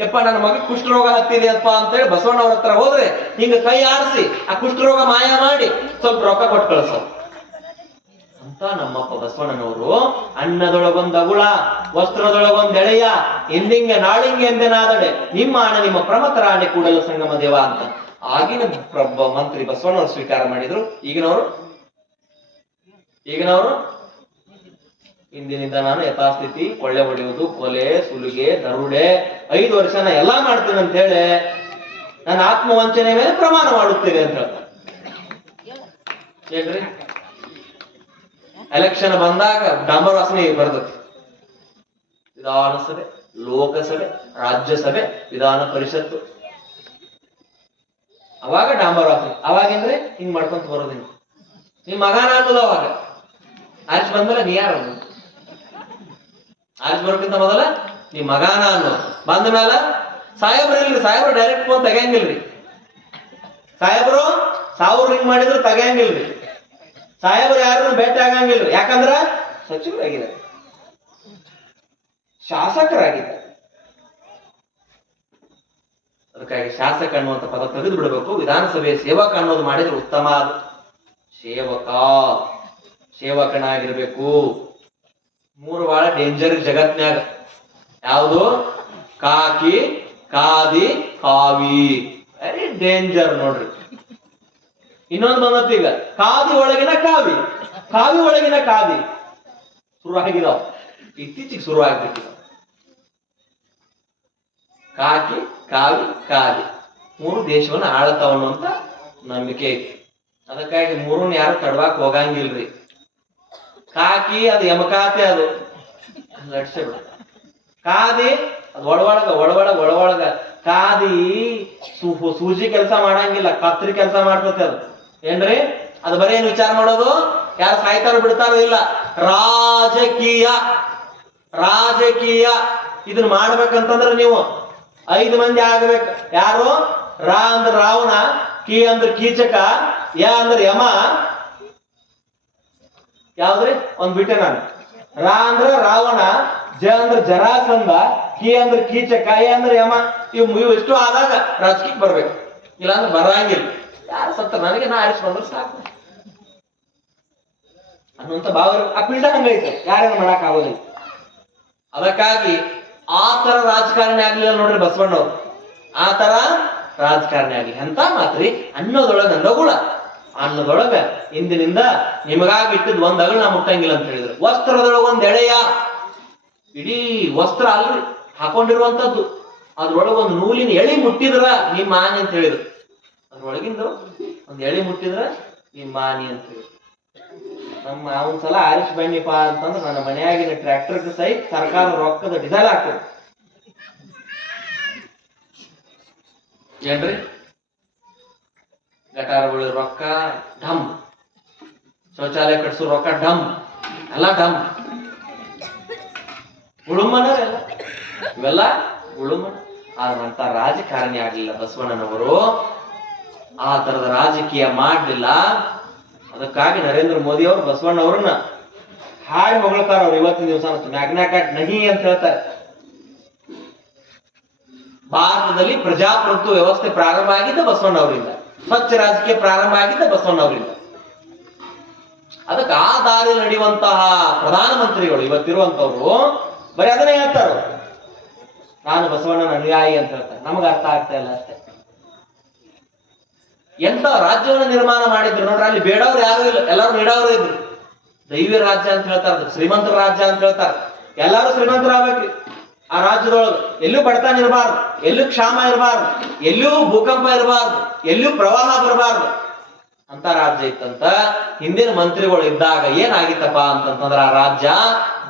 ಯಪ್ಪ ನನ್ನ ಮಗ ಕುಷ್ಠರೋಗ ಹತ್ತಿದೆ ಅಪ್ಪ ಅಂತೇಳಿ ಬಸವಣ್ಣವ್ರ ಹತ್ರ ಹೋದ್ರೆ ಹಿಂಗ ಕೈ ಆಡಿಸಿ ಆ ಕುಷ್ಠರೋಗ ಮಾಯ ಮಾಡಿ ಸ್ವಲ್ಪ ರೊಕ್ಕ ಕೊಟ್ಟು ಕಳ್ಸೋ ಅಂತ ನಮ್ಮಪ್ಪ ಬಸವಣ್ಣನವರು. ಅನ್ನದೊಳಗೊಂದು ಅಗುಳ, ವಸ್ತ್ರದೊಳಗೊಂದು ಎಳೆಯ, ಎಂದಿಂಗೆ ನಾಳಿಂಗೆ ಎಂದೆನಾದಡೆ ನಿಮ್ಮ ಆಣೆ ನಿಮ್ಮ ಪ್ರಮತರ ಆಣೆ ಕೂಡಲ ಸಂಗಮ ದೇವ ಅಂತ ಆಗಿನ ಮಂತ್ರಿ ಬಸವಣ್ಣವ್ರು ಸ್ವೀಕಾರ ಮಾಡಿದ್ರು. ಈಗಿನವರು ಇಂದಿನಿಂದ ನಾನು ಯಥಾಸ್ಥಿತಿ, ಕೊಳ್ಳೆ ಹೊಡೆಯುವುದು, ಕೊಲೆ, ಸುಲಿಗೆ, ದರುಡೆ 5 ವರ್ಷ ಎಲ್ಲಾ ಮಾಡ್ತೇನೆ ಅಂತ ಹೇಳಿ ನನ್ನ ಆತ್ಮವಂಚನೆ ಮೇಲೆ ಪ್ರಮಾಣ ಮಾಡುತ್ತೇನೆ ಅಂತ ಹೇಳ್ತಾರೆ. ಏನ್ರಿ ಎಲೆಕ್ಷನ್ ಬಂದಾಗ ಡಾಂಬರ್ ವಾಸನೆ ಬರ್ತದೆ. ವಿಧಾನಸಭೆ, ಲೋಕಸಭೆ, ರಾಜ್ಯಸಭೆ, ವಿಧಾನ ಪರಿಷತ್ತು, ಅವಾಗ ಡಾಂಬರ್ ವಾಸನೆ. ಅವಾಗಂದ್ರೆ ಹಿಂಗ್ ಮಾಡ್ಕೊಂತ ಬರೋದಿಲ್ಲ. ನಿಮ್ ಮಗನ ಅನ್ನೋದು ಅವಾಗ ಆಚೆ ಬಂದ್ಮೇಲೆ ನೀ ಯಾರ ಆಚೆ ಬರೋಕ್ಕಿಂತ ಮೊದಲ ನಿಮ್ ಮಗಾನ ಅನ್ನೋ ಬಂದ ಮೇಲೆ ಸಾಹೇಬ್ರು ಇಲ್ರಿ, ಸಾಹೇಬ್ರು ಡೈರೆಕ್ಟ್ ಫೋನ್ ತೆಗಿಯಂಗಿಲ್ರಿ. ಸಾಹೇಬ್ರು 1000 ರಿಂಗ್ ಮಾಡಿದ್ರು ತೆಗಿಯಂಗಿಲ್ರಿ. ಸಾಹೇಬ್ರು ಯಾರನ್ನು ಭೇಟಿ ಆಗಂಗಿಲ್ರಿ. ಯಾಕಂದ್ರ ಸಚಿವರಾಗಿದ್ದಾರೆ, ಶಾಸಕರಾಗಿದ್ದಾರೆ. ಅದಕ್ಕಾಗಿ ಶಾಸಕ ಅನ್ನುವಂಥ ಪದ ತೆಗೆದು ಬಿಡಬೇಕು. ವಿಧಾನಸಭೆಯ ಸೇವಕ ಅನ್ನೋದು ಮಾಡಿದ್ರೆ ಉತ್ತಮ. ಸೇವಕನಾಗಿರ್ಬೇಕು. 3 ಬಹಳ ಡೇಂಜರ್ ಜಗತ್ನ್ಯಾಗ. ಯಾವುದು? ಕಾಕಿ, ಕಾದಿ, ಕಾವಿ. ವೆರಿ ಡೇಂಜರ್ ನೋಡ್ರಿ. ಇನ್ನೊಂದು ಬಂದತ್ ಈಗ, ಕಾದಿ ಒಳಗಿನ ಕಾವಿ, ಕಾವಿ ಒಳಗಿನ ಕಾದಿ ಶುರು ಆಗಿದಾವ. ಇತ್ತೀಚೆಗೆ ಶುರು ಆಗ್ಬಿಟ್ಟಿದಾವ. ಕಾಕಿ, ಕಾವಿ, ಕಾದಿ 3 ದೇಶವನ್ನ ಆಳ್ತಾವ ಅನ್ನುವಂತ ನಂಬಿಕೆ ಐತಿ. ಅದಕ್ಕಾಗಿ 3 ಯಾರು ತಡವಾಕ್ ಹೋಗಂಗಿಲ್ರಿ. ಕಾಕಿ ಅದು ಯಮಕಾತೆ, ಅದು ಲಟ್ಸೆ ಬಿಡ. ಕಾದಿ ಅದು ಒಳಗೊಳಗ ಕಾದಿ ಸೂಜಿ ಕೆಲಸ ಮಾಡಂಗಿಲ್ಲ, ಕತ್ರಿ ಕೆಲಸ ಮಾಡ್ತತೆ ಅದು. ಏನ್ರಿ ಅದು ಬರೀ ಏನ್ ವಿಚಾರ ಮಾಡೋದು, ಯಾರು ಸಾಯ್ತಾರೋ ಬಿಡ್ತಾರೋ ಇಲ್ಲ. ರಾಜಕೀಯ ಇದನ್ನ ಮಾಡ್ಬೇಕಂತಂದ್ರೆ ನೀವು 5 ಮಂದಿ ಆಗ್ಬೇಕು. ಯಾರು? ರಾ ಅಂದ್ರ ರಾವಣ, ಕಿ ಅಂದ್ರ ಕೀಚಕ, ಯ ಅಂದ್ರ ಯಮ. ಯಾವ್ದ್ರಿ? ಒಂದ್ ಬಿಟ್ಟೆ ನಾನು. ರಾ ಅಂದ್ರ ರಾವಣ, ಜ ಅಂದ್ರ ಜರಾಸಂಧ, ಕಿ ಅಂದ್ರ ಕೀಚಕ, ಯ ಅಂದ್ರ ಯಮ. ಇವು ಎಷ್ಟು ಆದಾಗ ರಾಜಕೀಯಕ್ಕೆ ಬರ್ಬೇಕು, ಇಲ್ಲಾಂದ್ರೆ ಬರಂಗಿಲ್ಲ. ಯಾರು ಸತ್ತ ನನಗೆ ನಾ ಆರಿಸ್ಕೊಂಡ್ರೆ ಸಾಕು ಅನ್ನುವಂತ ಭಾವ. ಆ ಪಿಂಡ ಹಂಗೈತೆ, ಯಾರೇನು ಮಾಡಕ್ ಆಗೋದಿಲ್ಲ. ಅದಕ್ಕಾಗಿ ಆ ತರ ರಾಜಕಾರಣಿ ಆಗ್ಲಿಲ್ಲ ನೋಡ್ರಿ ಬಸವಣ್ಣವ್ರು. ಆ ತರ ರಾಜಕಾರಣಿ ಆಗ್ಲಿ ಎಂತ ಮಾತ್ರಿ. ಅನ್ನೋದೊಳಗ ಅಂದಗುಳ, ಅನ್ನದೊಳಗ ಇಂದಿನಿಂದ ನಿಮಗಾಗಿ ಇಟ್ಟಿದ್ 1 ಅಗಳು ನಾ ಮುಟ್ಟಂಗಿಲ್ಲ ಅಂತ ಹೇಳಿದ್ರು. ವಸ್ತ್ರದೊಳಗ 1 ಎಳೆಯ, ಇಡೀ ವಸ್ತ್ರ ಅಲ್ರಿ ಹಾಕೊಂಡಿರುವಂತದ್ದು, ಅದ್ರೊಳಗ 1 ನೂಲಿನ ಎಳಿ ಮುಟ್ಟಿದ್ರ ನಿಮ್ಮ ಆನೆ ಅಂತ ಹೇಳಿದ್ರು. ಅದ್ರೊಳಗಿಂದು 1 ಎಳಿ ಮುಟ್ಟಿದ್ರ ನಿಮ್ಮ ಆನಿ ಅಂತ ಹೇಳಿದ್ರು. ನಮ್ಮ ಒಂದ್ಸಲ ಆರಿಸ್ ಬನ್ನಿಪಾ ಅಂತಂದ್ರೆ ನನ್ನ ಮನೆಯಾಗಿನ ಟ್ರ್ಯಾಕ್ಟರ್ ಸಹಿತ ಸರ್ಕಾರ ರೊಕ್ಕದ ಡಿಸೈಲ್ ಹಾಕೋದು. ಏನ್ರಿ ಗಟಾರಗಳು ರೊಕ್ಕ ಢಮ್, ಶೌಚಾಲಯ ಕಟ್ಸೋ ರೊಕ್ಕ ಢಮ್, ಎಲ್ಲ ಢಮ್. ಉಳುಮನ ಇವೆಲ್ಲ ಉಳುಮನ. ಆದಂತ ರಾಜಕಾರಣಿ ಆಗ್ಲಿಲ್ಲ ಬಸವಣ್ಣನವರು. ಆ ತರದ ರಾಜಕೀಯ ಮಾಡ್ಲಿಲ್ಲ. ಅದಕ್ಕಾಗಿ ನರೇಂದ್ರ ಮೋದಿ ಅವರು ಬಸವಣ್ಣವ್ರನ್ನ ಹಾಡಿ ಹೊಗಳ್ತಾರ. ಅವ್ರು ಇವತ್ತಿನ ದಿವಸ ಮ್ಯಾಗ್ನಾ ಕಾರ್ಟ್ ನಹಿ ಅಂತ ಹೇಳ್ತಾರೆ. ಭಾರತದಲ್ಲಿ ಪ್ರಜಾಪ್ರಭುತ್ವ ವ್ಯವಸ್ಥೆ ಪ್ರಾರಂಭ ಆಗಿದ್ದ ಬಸವಣ್ಣವರಿಂದ, ಸ್ವಚ್ಛ ರಾಜಕೀಯ ಪ್ರಾರಂಭ ಆಗಿದ್ದ ಬಸವಣ್ಣವರಿಂದ. ಅದಕ್ಕೆ ಆ ದಾರಿ ನಡೆಯುವಂತಹ ಪ್ರಧಾನಮಂತ್ರಿಗಳು ಇವತ್ತಿರುವಂತವ್ರು ಬರೀ ಅದನ್ನೇ ಹೇಳ್ತಾರ, ನಾನು ಬಸವಣ್ಣನ ಅನುಯಾಯಿ ಅಂತ ಹೇಳ್ತಾರೆ. ನಮಗ ಅರ್ಥ ಆಗ್ತಾ ಇಲ್ಲ ಅಷ್ಟೇ. ಎಂತ ರಾಜ್ಯವನ್ನ ನಿರ್ಮಾಣ ಮಾಡಿದ್ರು ನೋಡ್ರಿ. ಅಲ್ಲಿ ಬೇಡವ್ರು ಯಾರು ಇಲ್ಲ, ಎಲ್ಲರೂ ನೀಡವ್ರು ಇದ್ರು. ದೈವಿ ರಾಜ್ಯ ಅಂತ ಹೇಳ್ತಾರ, ಶ್ರೀಮಂತರ ರಾಜ್ಯ ಅಂತ ಹೇಳ್ತಾರ. ಎಲ್ಲಾರು ಶ್ರೀಮಂತರಾಗ್ಬೇಕ್ರಿ ಆ ರಾಜ್ಯದೊಳಗೆ. ಎಲ್ಲೂ ಬಡತನ ಇರಬಾರ್ದು, ಎಲ್ಲೂ ಕ್ಷಾಮ ಇರಬಾರ್ದು, ಎಲ್ಲೂ ಭೂಕಂಪ ಇರಬಾರ್ದು, ಎಲ್ಲೂ ಪ್ರವಾಹ ಬರಬಾರ್ದು ಅಂತ ರಾಜ್ಯ ಇತ್ತಂತ. ಹಿಂದಿನ ಮಂತ್ರಿಗಳು ಇದ್ದಾಗ ಏನಾಗಿತ್ತಪ್ಪ ಅಂತಂತಂದ್ರ ಆ ರಾಜ್ಯ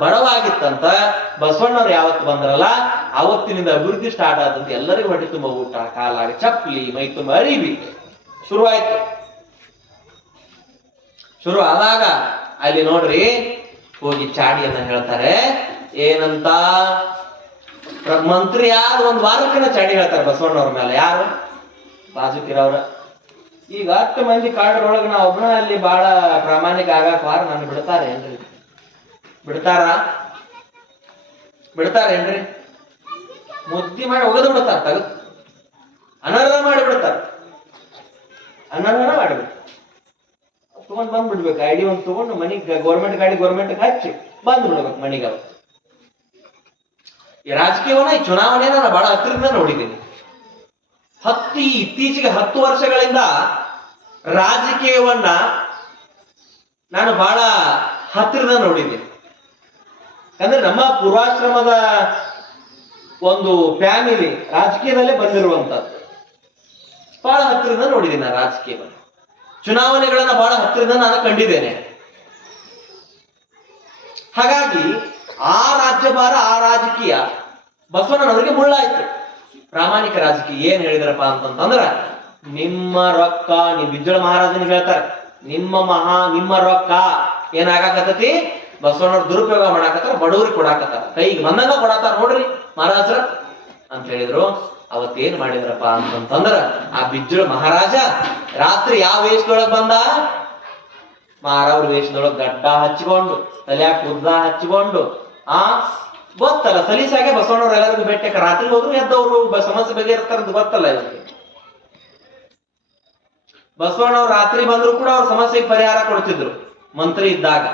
ಬಡವಾಗಿತ್ತಂತ. ಬಸವಣ್ಣವ್ರು ಯಾವತ್ತು ಬಂದ್ರಲ್ಲ ಅವತ್ತಿನಿಂದ ಅಭಿವೃದ್ಧಿ ಸ್ಟಾರ್ಟ್ ಆದಂತ. ಎಲ್ಲರಿಗೂ ಹೊಟ್ಟೆ ತುಂಬ ಊಟ, ಕಾಲಾಗಿ ಚಪ್ಪಲಿ, ಮೈ ತುಂಬ ಅರಿವಿ ಶುರುವಾಯ್ತು. ಶುರು ಆದಾಗ ಅಲ್ಲಿ ನೋಡ್ರಿ ಹೋಗಿ ಚಾಡಿಯನ್ನ ಹೇಳ್ತಾರೆ. ಏನಂತ? ಮಂತ್ರಿ ಯಾರು ಒಂದ್ ವಾರಕ್ಕನ ಚಾಡಿ ಹೇಳ್ತಾರೆ ಬಸವಣ್ಣವ್ರ ಮೇಲೆ. ಯಾರು? ಬಾಜುಕಿರವ್ರ. ಈಗ 10 ಮಂದಿ ಕಾಡ್ರೊಳಗ ನಾ ಒಬ್ಬನ ಅಲ್ಲಿ ಬಹಳ ಪ್ರಾಮಾಣಿಕ ಆಗಾಕ ವಾರ ನಾನು ಬಿಡ್ತಾರೆ ಏನ್ರಿ? ಬಿಡ್ತಾರೇನ್ರಿ? ಮುದ್ದಿ ಮಾಡಿ ಒಗದು ಬಿಡ್ತಾರ, ತಗದು ಅನರ್ಹ ಮಾಡಿಬಿಡ್ತಾರ, ಅನರ್ಹನ ಮಾಡಿಬಿಡ್ತಾರ. ತಗೊಂಡ್ ಬಂದ್ಬಿಡ್ಬೇಕು, ಐಡಿ ಒಂದು ತಗೊಂಡು ಮನಿಗ್ ಗೌರ್ಮೆಂಟ್ ಗಾಡಿ ಗೌರ್ಮೆಂಟ್ ಹಚ್ಚಿ ಬಂದ್ ಬಿಡ್ಬೇಕು ಮನಿಗೆ. ಅವ್ರು ಈ ರಾಜಕೀಯವನ್ನ, ಈ ಚುನಾವಣೆ ನಾನು ಬಹಳ ಹತ್ತಿರದಿಂದ ನೋಡಿದ್ದೀನಿ. ಇತ್ತೀಚೆಗೆ 10 ವರ್ಷಗಳಿಂದ ರಾಜಕೀಯವನ್ನ ನಾನು ಬಹಳ ಹತ್ತಿರದ ನೋಡಿದ್ದೀನಿ. ಅಂದ್ರೆ ನಮ್ಮ ಪೂರ್ವಾಶ್ರಮದ ಒಂದು ಫ್ಯಾಮಿಲಿ ರಾಜಕೀಯದಲ್ಲೇ ಬಂದಿರುವಂತದ್ದು. ಬಹಳ ಹತ್ತಿರದಿಂದ ನೋಡಿದ್ದೀನಿ ನಾನು ರಾಜಕೀಯವನ್ನು, ಚುನಾವಣೆಗಳನ್ನ ಬಹಳ ಹತ್ತಿರದಿಂದ ನಾನು ಕಂಡಿದ್ದೇನೆ. ಹಾಗಾಗಿ ಆ ರಾಜ್ಯಭಾರ, ಆ ರಾಜಕೀಯ ಬಸವಣ್ಣನವರಿಗೆ ಮುಳ್ಳಾಯ್ತು. ಪ್ರಾಮಾಣಿಕ ರಾಜಕೀಯ ಏನ್ ಹೇಳಿದ್ರಪ್ಪ ಅಂತಂದ್ರ, ನಿಮ್ಮ ರೊಕ್ಕ, ನೀವು ಬಿಜ್ಜಳ ಮಹಾರಾಜನಿಗೆ ಹೇಳ್ತಾರೆ, ನಿಮ್ಮ ರೊಕ್ಕ ಏನಾಗಕತ್ತತಿ, ಬಸವಣ್ಣವ್ರ ದುರುಪಯೋಗ ಮಾಡಾಕತ್ತಾರ, ಬಡವ್ರಿಗೆ ಕೊಡಾಕತ್ತಾರ, ಕೈಗೆ ಬಂದಂಗ ಕೊಡಾತಾರ ನೋಡ್ರಿ ಮಹಾರಾಜರ ಅಂತ ಹೇಳಿದ್ರು. ಅವತ್ತೇನ್ ಮಾಡಿದ್ರಪ್ಪ ಅಂತಂದ್ರ, ಆ ಬಿಜ್ಜಳ ಮಹಾರಾಜ ರಾತ್ರಿ ಯಾವ ವೇಷದೊಳಗ್ ಬಂದ? ಮಾರವ್ರ ವೇಷದೊಳಗ್ ಗಡ್ಡ ಹಚ್ಚಿಕೊಂಡು, ತಲೆಯಾಗ ಉದ್ದ ಹಚ್ಚಿಕೊಂಡು, ಗೊತ್ತಲ್ಲ ಸಲೀಸಾಗೆ ಬಸವಣ್ಣವ್ರು ಎಲ್ಲರಿಗೂ ಭೇಟಿಯಾಕ ರಾತ್ರಿ ಹೋದ್ರು ಎದ್ದವ್ರು ಸಮಸ್ಯೆ ಬಗೆಹರಿಸ್ತಾರಂತ ಗೊತ್ತಲ್ಲ ಇವರಿಗೆ. ಬಸವಣ್ಣವ್ರು ರಾತ್ರಿ ಬಂದ್ರು ಕೂಡ ಅವ್ರ ಸಮಸ್ಯೆಗೆ ಪರಿಹಾರ ಕೊಡ್ತಿದ್ರು ಮಂತ್ರಿ ಇದ್ದಾಗ.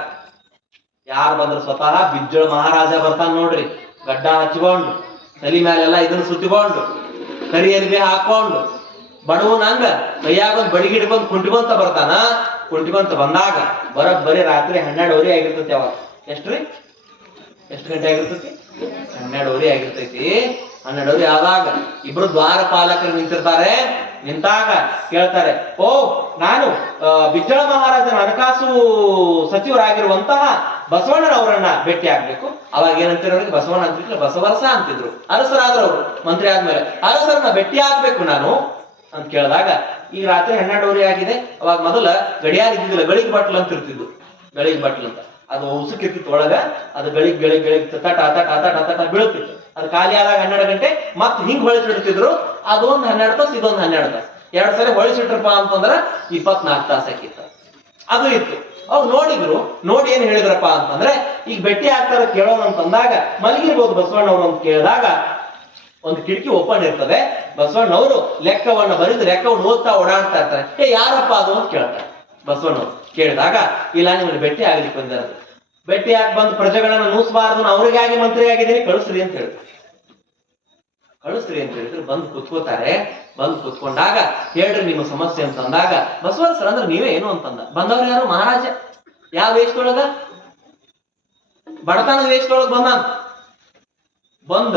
ಯಾರು ಬಂದ್ರು? ಸ್ವತಃ ಬಿಜ್ಜಳ ಮಹಾರಾಜ ಬರ್ತಾನ ನೋಡ್ರಿ, ಗಡ್ಡ ಹಚ್ಕೊಂಡು, ತಲೆ ಮೇಲೆಲ್ಲ ಇದನ್ನ ಸುತ್ತಿಕೊಂಡು, ಕರಿ ಅರಿಬಿ ಹಾಕೊಂಡು, ಬಡವನಂಗ ಕೈಯಾಗೊಂದು ಬಡಿಗೆ ಹಿಡ್ಕೊಂಡು ಕುಂಟಿಕೊಂತ ಬರ್ತಾನ. ಕುಂಟಿಕೊಂತ ಬಂದಾಗ ಬರೀ ರಾತ್ರಿ 12 ಆಗಿರ್ತೈತಿ. ಅವಾಗ ಎಷ್ಟು ಗಂಟೆ ಆಗಿರ್ತೈತಿ? 12 ಆಗಿರ್ತೈತಿ. 12 ಆದಾಗ ಇಬ್ರು ದ್ವಾರಪಾಲಕರು ನಿಂತಿರ್ತಾರೆ. ನಿಂತಾಗ ಕೇಳ್ತಾರೆ, ಓ ನಾನು ಬಿಜ್ಜಳ ಮಹಾರಾಜನ ಹಣಕಾಸು ಸಚಿವರಾಗಿರುವಂತಹ ಬಸವಣ್ಣನವರನ್ನ ಭೇಟಿ ಆಗ್ಬೇಕು. ಅವಾಗ ಏನಂತಿರೋರಿಗೆ ಬಸವಣ್ಣ ಅಂತಿರ್ಲಿಲ್ಲ, ಬಸವರಸ ಅಂತಿದ್ರು. ಅರಸರಾದ್ರು ಅವರು, ಮಂತ್ರಿ ಆದ್ಮೇಲೆ ಅರಸರನ್ನ ಭೇಟಿ ಆಗ್ಬೇಕು ನಾನು ಅಂತ ಕೇಳಿದಾಗ, ಈಗ ರಾತ್ರಿ 12 ಆಗಿದೆ. ಅವಾಗ ಮೊದಲ ಗಡಿಯಾರ ಇದ್ದಿದ್ದಿಲ್ಲ, ಗಳಿಗೆ ಬಟ್ಲು ಅಂತ ಇರ್ತಿದ್ದು. ಗಳಿಗೆ ಬಟ್ಲು ಅಂತ ಅದು ಉಸುಕಿರ್ತಿತ್ತು ಒಳಗ, ಅದು ಗಳಿಗೆ ತಟ ಬೀಳ್ತಿತ್ತು. ಅದು ಖಾಲಿ ಆದಾಗ 12 ಗಂಟೆ ಮತ್ ಹಿಂಗ್ ಹೊಳಿಸಿಡ್ತಿದ್ರು. ಅದೊಂದು 12 ತಾಸು, ಇದೊಂದು 12 ತಾಸು, 2 ಸರಿ ಹೊಳಿಸಿಟ್ರಪ್ಪ ಅಂತಂದ್ರ 24 ತಾಸು ಆಕಿತ್ತು. ಅದು ಇತ್ತು. ಅವ್ರು ನೋಡಿದ್ರು. ನೋಡಿ ಏನ್ ಹೇಳಿದ್ರಪ್ಪ ಅಂತಂದ್ರೆ, ಈಗ ಭೇಟಿ ಆಗ್ತಾರ ಕೇಳೋಣ ಅಂತಂದಾಗ, ಮಲಗಿರ್ಬೋದು ಬಸವಣ್ಣವ್ರು ಅಂತ ಕೇಳಿದಾಗ, ಒಂದು ಕಿಟಕಿ ಓಪನ್ ಇರ್ತದೆ. ಬಸವಣ್ಣವರು ಲೆಕ್ಕವನ್ನ ಬರೆದು ಲೆಕ್ಕವನ್ನು ಓದ್ತಾ ಓಡಾಡ್ತಾ ಇರ್ತಾರೆ. ಯಾರಪ್ಪ ಅದು ಅಂತ ಕೇಳ್ತಾರೆ. ಬಸವಣ್ಣವ್ರು ಕೇಳಿದಾಗ, ಇಲ್ಲ ನಿಮ್ಗೆ ಭೇಟಿ ಆಗ್ಲಿಕ್ಕೆ ಬಂದಿರ, ಭೇಟಿ ಆಗಿ ಬಂದು ಪ್ರಜೆಗಳನ್ನ ನೂಸ್ಬಾರ್ದು, ಅವರಿಗಾಗಿ ಮಂತ್ರಿ ಆಗಿದ್ದೀನಿ, ಕಳಿಸ್ರಿ ಅಂತ ಹೇಳಿದ್ರು. ಬಂದು ಕುತ್ಕೋತಾರೆ. ಬಂದು ಕುತ್ಕೊಂಡಾಗ, ಹೇಳ್ರಿ ನಿಮ್ಮ ಸಮಸ್ಯೆ ಅಂತ ಅಂದಾಗ, ಬಸವರ ಸರ್ ಅಂದ್ರೆ ನೀವೇ ಏನು ಅಂತಂದ. ಬಂದವ್ರು ಯಾರು? ಮಹಾರಾಜ. ಯಾವ ವೇಷದೊಳಗ? ಬಡತನದ ವೇಷದೊಳಗ ಬಂದ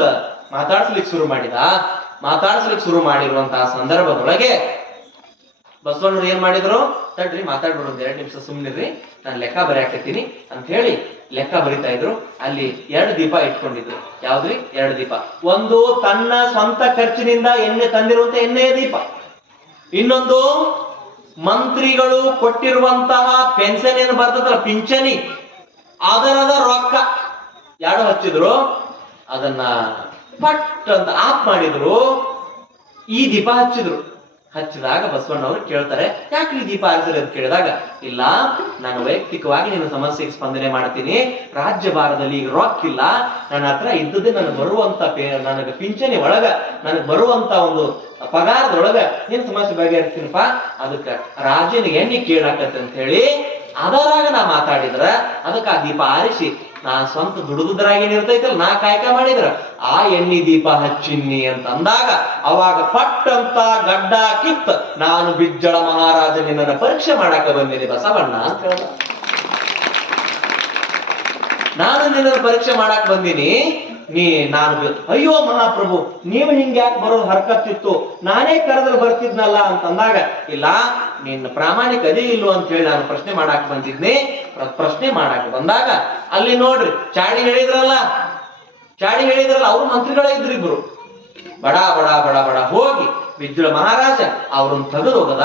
ಮಾತಾಡ್ಸ್ಲಿಕ್ಕೆ ಶುರು ಮಾಡಿರುವಂತಹ ಸಂದರ್ಭದೊಳಗೆ ಬಸವಣ್ಣವ್ರು ಏನ್ ಮಾಡಿದ್ರು? ತಡ್ರಿ ಮಾತಾಡ್ಬಿಡು, 2 ನಿಮಿಷ ಸುಮ್ನಿರ್ರಿ, ನಾನು ಲೆಕ್ಕ ಬರೆಯಾಕತ್ತೀನಿ ಅಂತ ಹೇಳಿ ಲೆಕ್ಕ ಬರಿತಾ ಇದ್ರು. ಅಲ್ಲಿ 2 ದೀಪ ಇಟ್ಕೊಂಡಿದ್ರು. ಯಾವ್ದ್ರಿ? 2 ದೀಪ. ಒಂದು ತನ್ನ ಸ್ವಂತ ಖರ್ಚಿನಿಂದ ಎಣ್ಣೆ ತಂದಿರುವಂತ ಎಣ್ಣೆಯ ದೀಪ, ಇನ್ನೊಂದು ಮಂತ್ರಿಗಳು ಕೊಟ್ಟಿರುವಂತಹ ಪೆನ್ಷನ್ ಏನು ಬರ್ತದಲ್ಲ, ಪಿಂಚಣಿ, ಅದರದ ರೊಕ್ಕ 2 ಹಚ್ಚಿದ್ರು. ಅದನ್ನ ಪಟ್ ಅಂತ ಆಫ್ ಮಾಡಿದ್ರು. ಈ ದೀಪ ಹಚ್ಚಿದಾಗ ಬಸವಣ್ಣವ್ರು ಕೇಳ್ತಾರೆ, ಯಾಕೆ ಈ ದೀಪ ಹಚ್ಚಿದ್ರಿ ಅಂತ ಕೇಳಿದಾಗ, ಇಲ್ಲ ನಾನು ವೈಯಕ್ತಿಕವಾಗಿ ನಿನ್ನ ಸಮಸ್ಯೆಗೆ ಸ್ಪಂದನೆ ಮಾಡ್ತೀನಿ. ರಾಜ್ಯ ಭಾರದಲ್ಲಿ ಈಗ ರೊಕ್ಕ ಇಲ್ಲ, ನನ್ನ ಹತ್ರ ಇದ್ದದ್ದೇ ನನಗೆ ಬರುವಂತ ನನಗೆ ಪಿಂಚಣಿ ಒಳಗ ನನಗೆ ಬರುವಂತ ಒಂದು ಪಗಾರದೊಳಗ ನಿನ್ ಸಮಸ್ಯೆ ಬಗೆಹರಿಸ್ತೀನಪ್ಪ, ಅದಕ್ಕೆ ರಾಜನಿಗೆ ಎಣ್ಣೆ ಕೇಳಾಕತ್ತೆ ಅಂತ ಹೇಳಿ ಅದರಾಗ ನಾ ಮಾತಾಡಿದ್ರ, ಅದಕ್ಕೆ ಆ ದೀಪ ಆರಿಸಿ ನಾ ಸ್ವಂತ ದುಡಿದ್ರಾಗ ಏನಿರ್ತೈತಲ್ಲ, ನಾ ಕಾಯಕ ಮಾಡಿದ್ರ ಆ ಎಣ್ಣೆ ದೀಪ ಹಚ್ಚಿನ್ನಿ ಅಂತ ಅಂದಾಗ, ಅವಾಗ ಪಟ್ ಅಂತ ಗಡ್ಡ ಕಿತ್ತ, ನಾನು ಬಿಜ್ಜಳ ಮಹಾರಾಜ ನಿನ್ನ ಪರೀಕ್ಷೆ ಮಾಡಾಕ ಬಂದಿನಿ ಬಸವಣ್ಣ ಅಂತ ಹೇಳ್ದ. ನಾನು ನಿನ್ನ ಪರೀಕ್ಷೆ ಮಾಡಾಕ್ ಬಂದಿನಿ, ನಾನು ಅಯ್ಯೋ ಮಹಾಪ್ರಭು, ನೀವು ಹಿಂಗ್ಯಾಕೆ ಬರೋದು ಹರ್ಕತ್ತಿತ್ತು, ನಾನೇ ಕರೆದ್ರೆ ಬರ್ತಿದ್ನಲ್ಲ ಅಂತಂದಾಗ, ಇಲ್ಲ ನಿನ್ನ ಪ್ರಾಮಾಣಿಕ ಅದೇ ಇಲ್ವೋ ಅಂತ ಹೇಳಿ ನಾನು ಪ್ರಶ್ನೆ ಮಾಡಾಕ್ ಬಂದಿದ್ನಿ. ಪ್ರಶ್ನೆ ಮಾಡಾಕ್ ಬಂದಾಗ ಅಲ್ಲಿ ನೋಡ್ರಿ, ಚಾಡಿ ಹೇಳಿದ್ರಲ್ಲ ಅವ್ರು ಮಂತ್ರಿಗಳೇ ಇದ್ರು. ಇಬ್ರು ಬಡ ಹೋಗಿ ಬಿಜ್ಜಳ ಮಹಾರಾಜ ಅವ್ರನ್ನ ತೆಗೆದು ಹೋಗದ.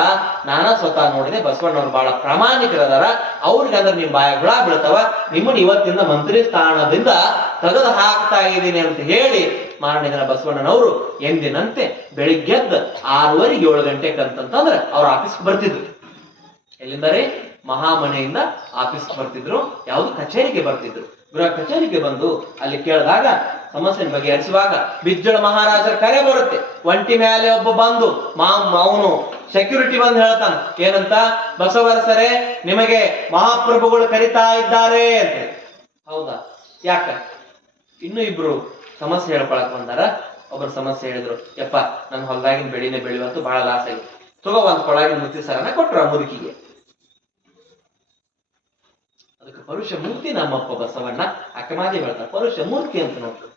ನಾನ ಸ್ವತಃ ನೋಡಿದೆ, ಬಸವಣ್ಣವ್ರು ಬಹಳ ಪ್ರಾಮಾಣಿಕರದಾರ, ಅವ್ರಿಗೆ ಅಂದ್ರೆ ನಿಮ್ ಬಾಯ ಗುಳ ಬೀಳ್ತಾವ, ನಿಮ್ಮನ್ನ ಇವತ್ತಿಂದ ಮಂತ್ರಿ ಸ್ಥಾನದಿಂದ ತೆಗೆದು ಹಾಕ್ತಾ ಇದ್ದೀನಿ ಅಂತ ಹೇಳಿ ಮಾರನೇ ದಿನ ಬಸವಣ್ಣನವರು ಎಂದಿನಂತೆ ಬೆಳಿಗ್ಗೆದ್ದು 6:30 7 ಗಂಟೆಗೆ ಅಂತಂದ್ರೆ ಅವ್ರ ಆಫೀಸ್ಗೆ ಬರ್ತಿದ್ರು. ಎಲ್ಲಿಂದ ರೀ? ಮಹಾಮನೆಯಿಂದ ಆಫೀಸ್ಗೆ ಬರ್ತಿದ್ರು. ಯಾವ್ದು? ಕಚೇರಿಗೆ ಬರ್ತಿದ್ರು. ಗೃಹ ಕಚೇರಿಗೆ ಬಂದು ಅಲ್ಲಿ ಕೇಳಿದಾಗ ಸಮಸ್ಯೆ ಬಗೆಹರಿಸುವಾಗ ಬಿಜ್ಜಳ ಮಹಾರಾಜರ ಕರೆ ಬರುತ್ತೆ. ಒಂಟಿ ಮೇಲೆ ಒಬ್ಬ ಬಂದು ಅವನು ಸೆಕ್ಯೂರಿಟಿ ಬಂದು ಹೇಳ್ತಾನ ಏನಂತ, ಬಸವರಸರೇ ನಿಮಗೆ ಮಹಾಪ್ರಭುಗಳು ಕರಿತಾ ಇದ್ದಾರೆ ಅಂತ. ಹೌದಾ? ಯಾಕ? ಇನ್ನು ಇಬ್ರು ಸಮಸ್ಯೆ ಹೇಳ್ಕೊಳಕ್ ಬಂದಾರ. ಒಬ್ಬರು ಸಮಸ್ಯೆ ಹೇಳಿದ್ರು, ಯಪ್ಪ ನನ್ನ ಹೊಲದಾಗಿನ ಬೆಳಿನೇ ಬೆಳೆಯುವಂತೂ ಬಹಳ ಲಾಸ್ ಆಗಿ ತಗೋ ಒಂದ್ ಕೊಳಗಿನ ಮುತ್ತಿ ಸರನ ಕೊಟ್ರು ಆ ಮುದುಕಿಗೆ. ಅದಕ್ಕೆ ಪರುಷ ಮೂರ್ತಿ ನಮ್ಮಪ್ಪ ಬಸವಣ್ಣ ಅಕ್ಕಮಾದಿ ಹೇಳ್ತಾರೆ, ಪರುಷ ಮೂರ್ತಿ ಅಂತ ನೋಡ್ರು.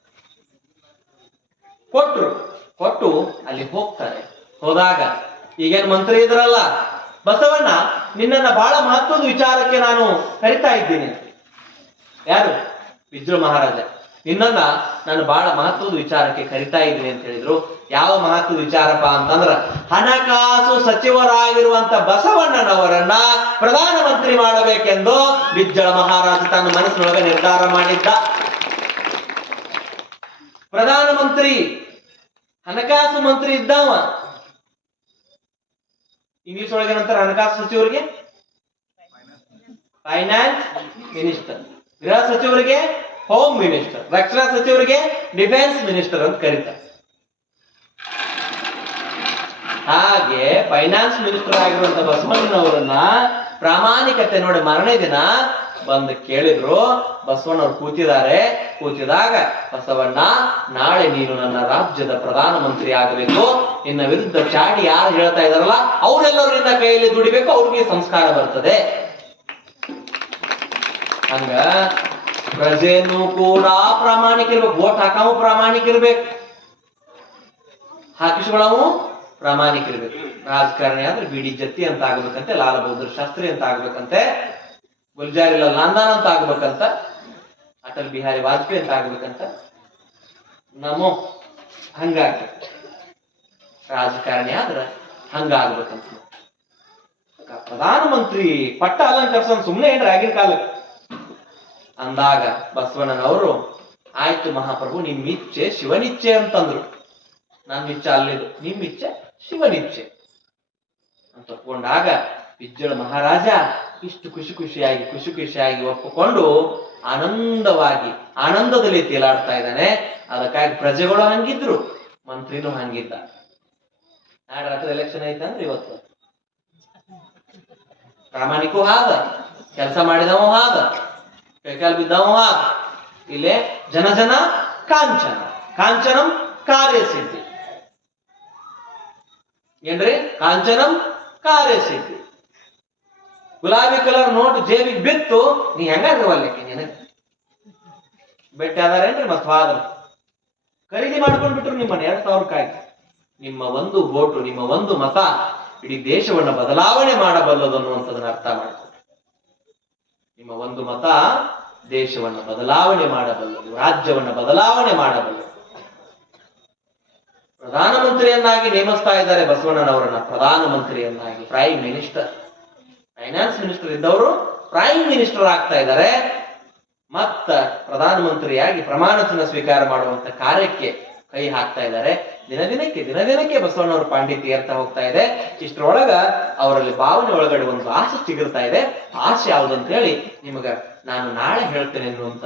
ಕೊಟ್ಟು ಅಲ್ಲಿ ಹೋಗ್ತಾರೆ. ಹೋದಾಗ ಈಗೇನ್ ಮಂತ್ರಿ ಇದ್ರಲ್ಲ, ಬಸವಣ್ಣ ನಿನ್ನನ್ನ ಬಹಳ ಮಹತ್ವದ ವಿಚಾರಕ್ಕೆ ನಾನು ಕರಿತಾ ಇದ್ದೀನಿ. ಯಾರು? ಬಿಜ್ಜಳ ಮಹಾರಾಜ. ನಿನ್ನನ್ನ ನಾನು ಬಹಳ ಮಹತ್ವದ ವಿಚಾರಕ್ಕೆ ಕರಿತಾ ಇದ್ದೀನಿ ಅಂತ ಹೇಳಿದ್ರು. ಯಾವ ಮಹತ್ವದ ವಿಚಾರಪ್ಪ ಅಂತಂದ್ರ, ಹಣಕಾಸು ಸಚಿವರಾಗಿರುವಂತ ಬಸವಣ್ಣನವರನ್ನ ಪ್ರಧಾನಮಂತ್ರಿ ಮಾಡಬೇಕೆಂದು ಬಿಜ್ಜಳ ಮಹಾರಾಜ ತನ್ನ ಮನಸ್ಸಿನೊಳಗೆ ನಿರ್ಧಾರ ಮಾಡಿದ್ದ. ಪ್ರಧಾನಮಂತ್ರಿ, ಹಣಕಾಸು ಮಂತ್ರಿ ಇದ್ದಾವ. ಇಂಗ್ಲಿಷ್ ಒಳಗೆ ನಂತರ ಹಣಕಾಸು ಸಚಿವರಿಗೆ ಫೈನಾನ್ಸ್ ಮಿನಿಸ್ಟರ್, ಗೃಹ ಸಚಿವರಿಗೆ ಹೋಮ್ ಮಿನಿಸ್ಟರ್, ರಕ್ಷಣಾ ಸಚಿವರಿಗೆ ಡಿಫೆನ್ಸ್ ಮಿನಿಸ್ಟರ್ ಅಂತ ಕರೀತಾರೆ. ಹಾಗೆ ಫೈನಾನ್ಸ್ ಮಿನಿಸ್ಟರ್ ಆಗಿರುವಂತ ಬಸವಣ್ಣನವರನ್ನ ಪ್ರಾಮಾಣಿಕತೆ ನೋಡಿ ಮಾರನೇ ದಿನ ಬಂದು ಕೇಳಿದ್ರು. ಬಸವಣ್ಣವ್ರು ಕೂತಿದಾಗ ಬಸವಣ್ಣ, ನಾಳೆ ನೀನು ನನ್ನ ರಾಜ್ಯದ ಪ್ರಧಾನಮಂತ್ರಿ ಆಗಬೇಕು. ನಿನ್ನ ವಿರುದ್ಧ ಚಾಡಿ ಯಾರು ಹೇಳ್ತಾ ಇದಾರಲ್ಲ ಅವರೆಲ್ಲರೂ ನಿನ್ನ ಕೈಯಲ್ಲಿ ದುಡಿಬೇಕು, ಅವ್ರಿಗೆ ಸಂಸ್ಕಾರ ಬರ್ತದೆ. ಹಂಗ ಪ್ರಜೆನೂ ಕೂಡ ಪ್ರಾಮಾಣಿಕ ಇರ್ಬೇಕು. ವೋಟ್ ಹಾಕಾವು ಪ್ರಾಮಾಣಿಕ ಇರ್ಬೇಕು, ಹಾಕಿಸ್ಕೊಳವು ಪ್ರಾಮಾಣಿಕ ಇರ್ಬೇಕು. ರಾಜಕಾರಣಿ ಆದ್ರೆ ಬಿಡಿ ಜತ್ತಿ ಅಂತ ಆಗ್ಬೇಕಂತೆ, ಲಾಲ್ ಬಹದ್ದೂರ್ ಶಾಸ್ತ್ರಿ ಅಂತ ಆಗ್ಬೇಕಂತೆ, ಗುಲ್ಜಾರಿಲಾಲ್ ನಂದಾನ್ ಅಂತ ಆಗ್ಬೇಕಂತ, ಅಟಲ್ ಬಿಹಾರಿ ವಾಜಪೇಯಿ ಅಂತ ಆಗ್ಬೇಕಂತ. ನಮೋ ಹಂಗಾಗ್ಬೇಕು. ರಾಜಕಾರಣಿ ಆದ್ರ ಹಂಗಾಗ್ಬೇಕಂತ. ಪ್ರಧಾನಮಂತ್ರಿ ಪಟ್ಟ ಅಲಂಕರಿಸೋನ್ ಸುಮ್ನೆ ಏನ್ರಿ ಆಗಿನ ಕಾಲಕ್ಕೆ ಅಂದಾಗ ಬಸವಣ್ಣನವರು, ಆಯ್ತು ಮಹಾಪ್ರಭು, ನಿಮ್ಮ ಇಚ್ಛೆ ಶಿವನಿಚ್ಛೆ ಅಂತಂದ್ರು. ನನ್ನ ಇಚ್ಛೆ ಅಲ್ಲಿದು, ನಿಮ್ಮ ಇಚ್ಛೆ ಶಿವನಿಚ್ಛೆ ಅಂತ ಒಪ್ಕೊಂಡಾಗ ಬಿಜ್ಜಳ ಮಹಾರಾಜ ಇಷ್ಟು ಖುಷಿ ಖುಷಿಯಾಗಿ ಒಪ್ಪಿಕೊಂಡು ಆನಂದದಲ್ಲಿ ತೇಲಾಡ್ತಾ ಇದ್ದಾನೆ. ಅದಕ್ಕಾಗಿ ಪ್ರಜೆಗಳು ಹಂಗಿದ್ರು, ಮಂತ್ರಿನೂ ಹಂಗಿದ್ದ. ನಾಳೆ ರಾತ್ರಿ ಎಲೆಕ್ಷನ್ ಐತೆ ಅಂದ್ರೆ ಇವತ್ತು ಪ್ರಾಮಾಣಿಕೂ ಹಾದ, ಕೆಲಸ ಮಾಡಿದವ ಹಾದ, ಕೈಕಾಲ್ ಬಿದ್ದವ ಹಾದ. ಇಲ್ಲೇ ಜನ ಕಾಂಚನಂ ಕಾರ್ಯಸಿದ್ಧಿ. ಏನ್ರಿ? ಕಾಂಚನಂ ಕಾರ್ಯಸಿದ್ಧಿ. ಗುಲಾಬಿ ಕಲರ್ ನೋಟ್ ಜೇಬಿಗೆ ಬಿತ್ತು, ನೀ ಹೆಂಗಾಗ್ರವಲ್ಲಕ್ಕೆ ನಿನಗೆ ಬೆಟ್ಟ ಅದಾರೇನ್ರಿ? ಮತ್ ಫಾದರ್ ಖರೀದಿ ಮಾಡ್ಕೊಂಡ್ಬಿಟ್ರು ನಿಮ್ಮನ್ನ 2000 ರೂಪಾಯಿ. ನಿಮ್ಮ ಒಂದು ವೋಟು, ನಿಮ್ಮ ಒಂದು ಮತ ಇಡೀ ದೇಶವನ್ನ ಬದಲಾವಣೆ ಮಾಡಬಲ್ಲದು ಅನ್ನುವಂಥದ್ದನ್ನ ಅರ್ಥ ಮಾಡ್ಕೊಂಡು, ನಿಮ್ಮ ಒಂದು ಮತ ದೇಶವನ್ನ ಬದಲಾವಣೆ ಮಾಡಬಲ್ಲದು, ರಾಜ್ಯವನ್ನ ಬದಲಾವಣೆ ಮಾಡಬಲ್ಲದು. ಪ್ರಧಾನಮಂತ್ರಿಯನ್ನಾಗಿ ನೇಮಿಸ್ತಾ ಇದ್ದಾರೆ ಬಸವಣ್ಣನವರನ್ನ, ಪ್ರಧಾನಮಂತ್ರಿಯನ್ನಾಗಿ. ಪ್ರೈಮ್ ಮಿನಿಸ್ಟರ್, ಫೈನಾನ್ಸ್ ಮಿನಿಸ್ಟರ್ ಇದ್ದವರು ಪ್ರೈಮ್ ಮಿನಿಸ್ಟರ್ ಆಗ್ತಾ ಇದ್ದಾರೆ. ಮತ್ತ ಪ್ರಧಾನಮಂತ್ರಿಯಾಗಿ ಪ್ರಮಾಣವಚನ ಸ್ವೀಕಾರ ಮಾಡುವಂತ ಕಾರ್ಯಕ್ಕೆ ಕೈ ಹಾಕ್ತಾ ಇದ್ದಾರೆ. ದಿನದಿನಕ್ಕೆ ಬಸವಣ್ಣವ್ರ ಪಾಂಡಿತ್ಯ ಏರ್ತಾ ಹೋಗ್ತಾ ಇದೆ. ಇಷ್ಟರೊಳಗ ಅವರಲ್ಲಿ ಭಾವನೆ ಒಳಗಡೆ ಒಂದು ಆಸೆ ಚಿಗುರ್ತಾ ಇದೆ. ಆಸೆ ಯಾವುದಂತ ಹೇಳಿ ನಿಮಗ ನಾನು ನಾಳೆ ಹೇಳ್ತೇನೆ ಅನ್ನುವಂತ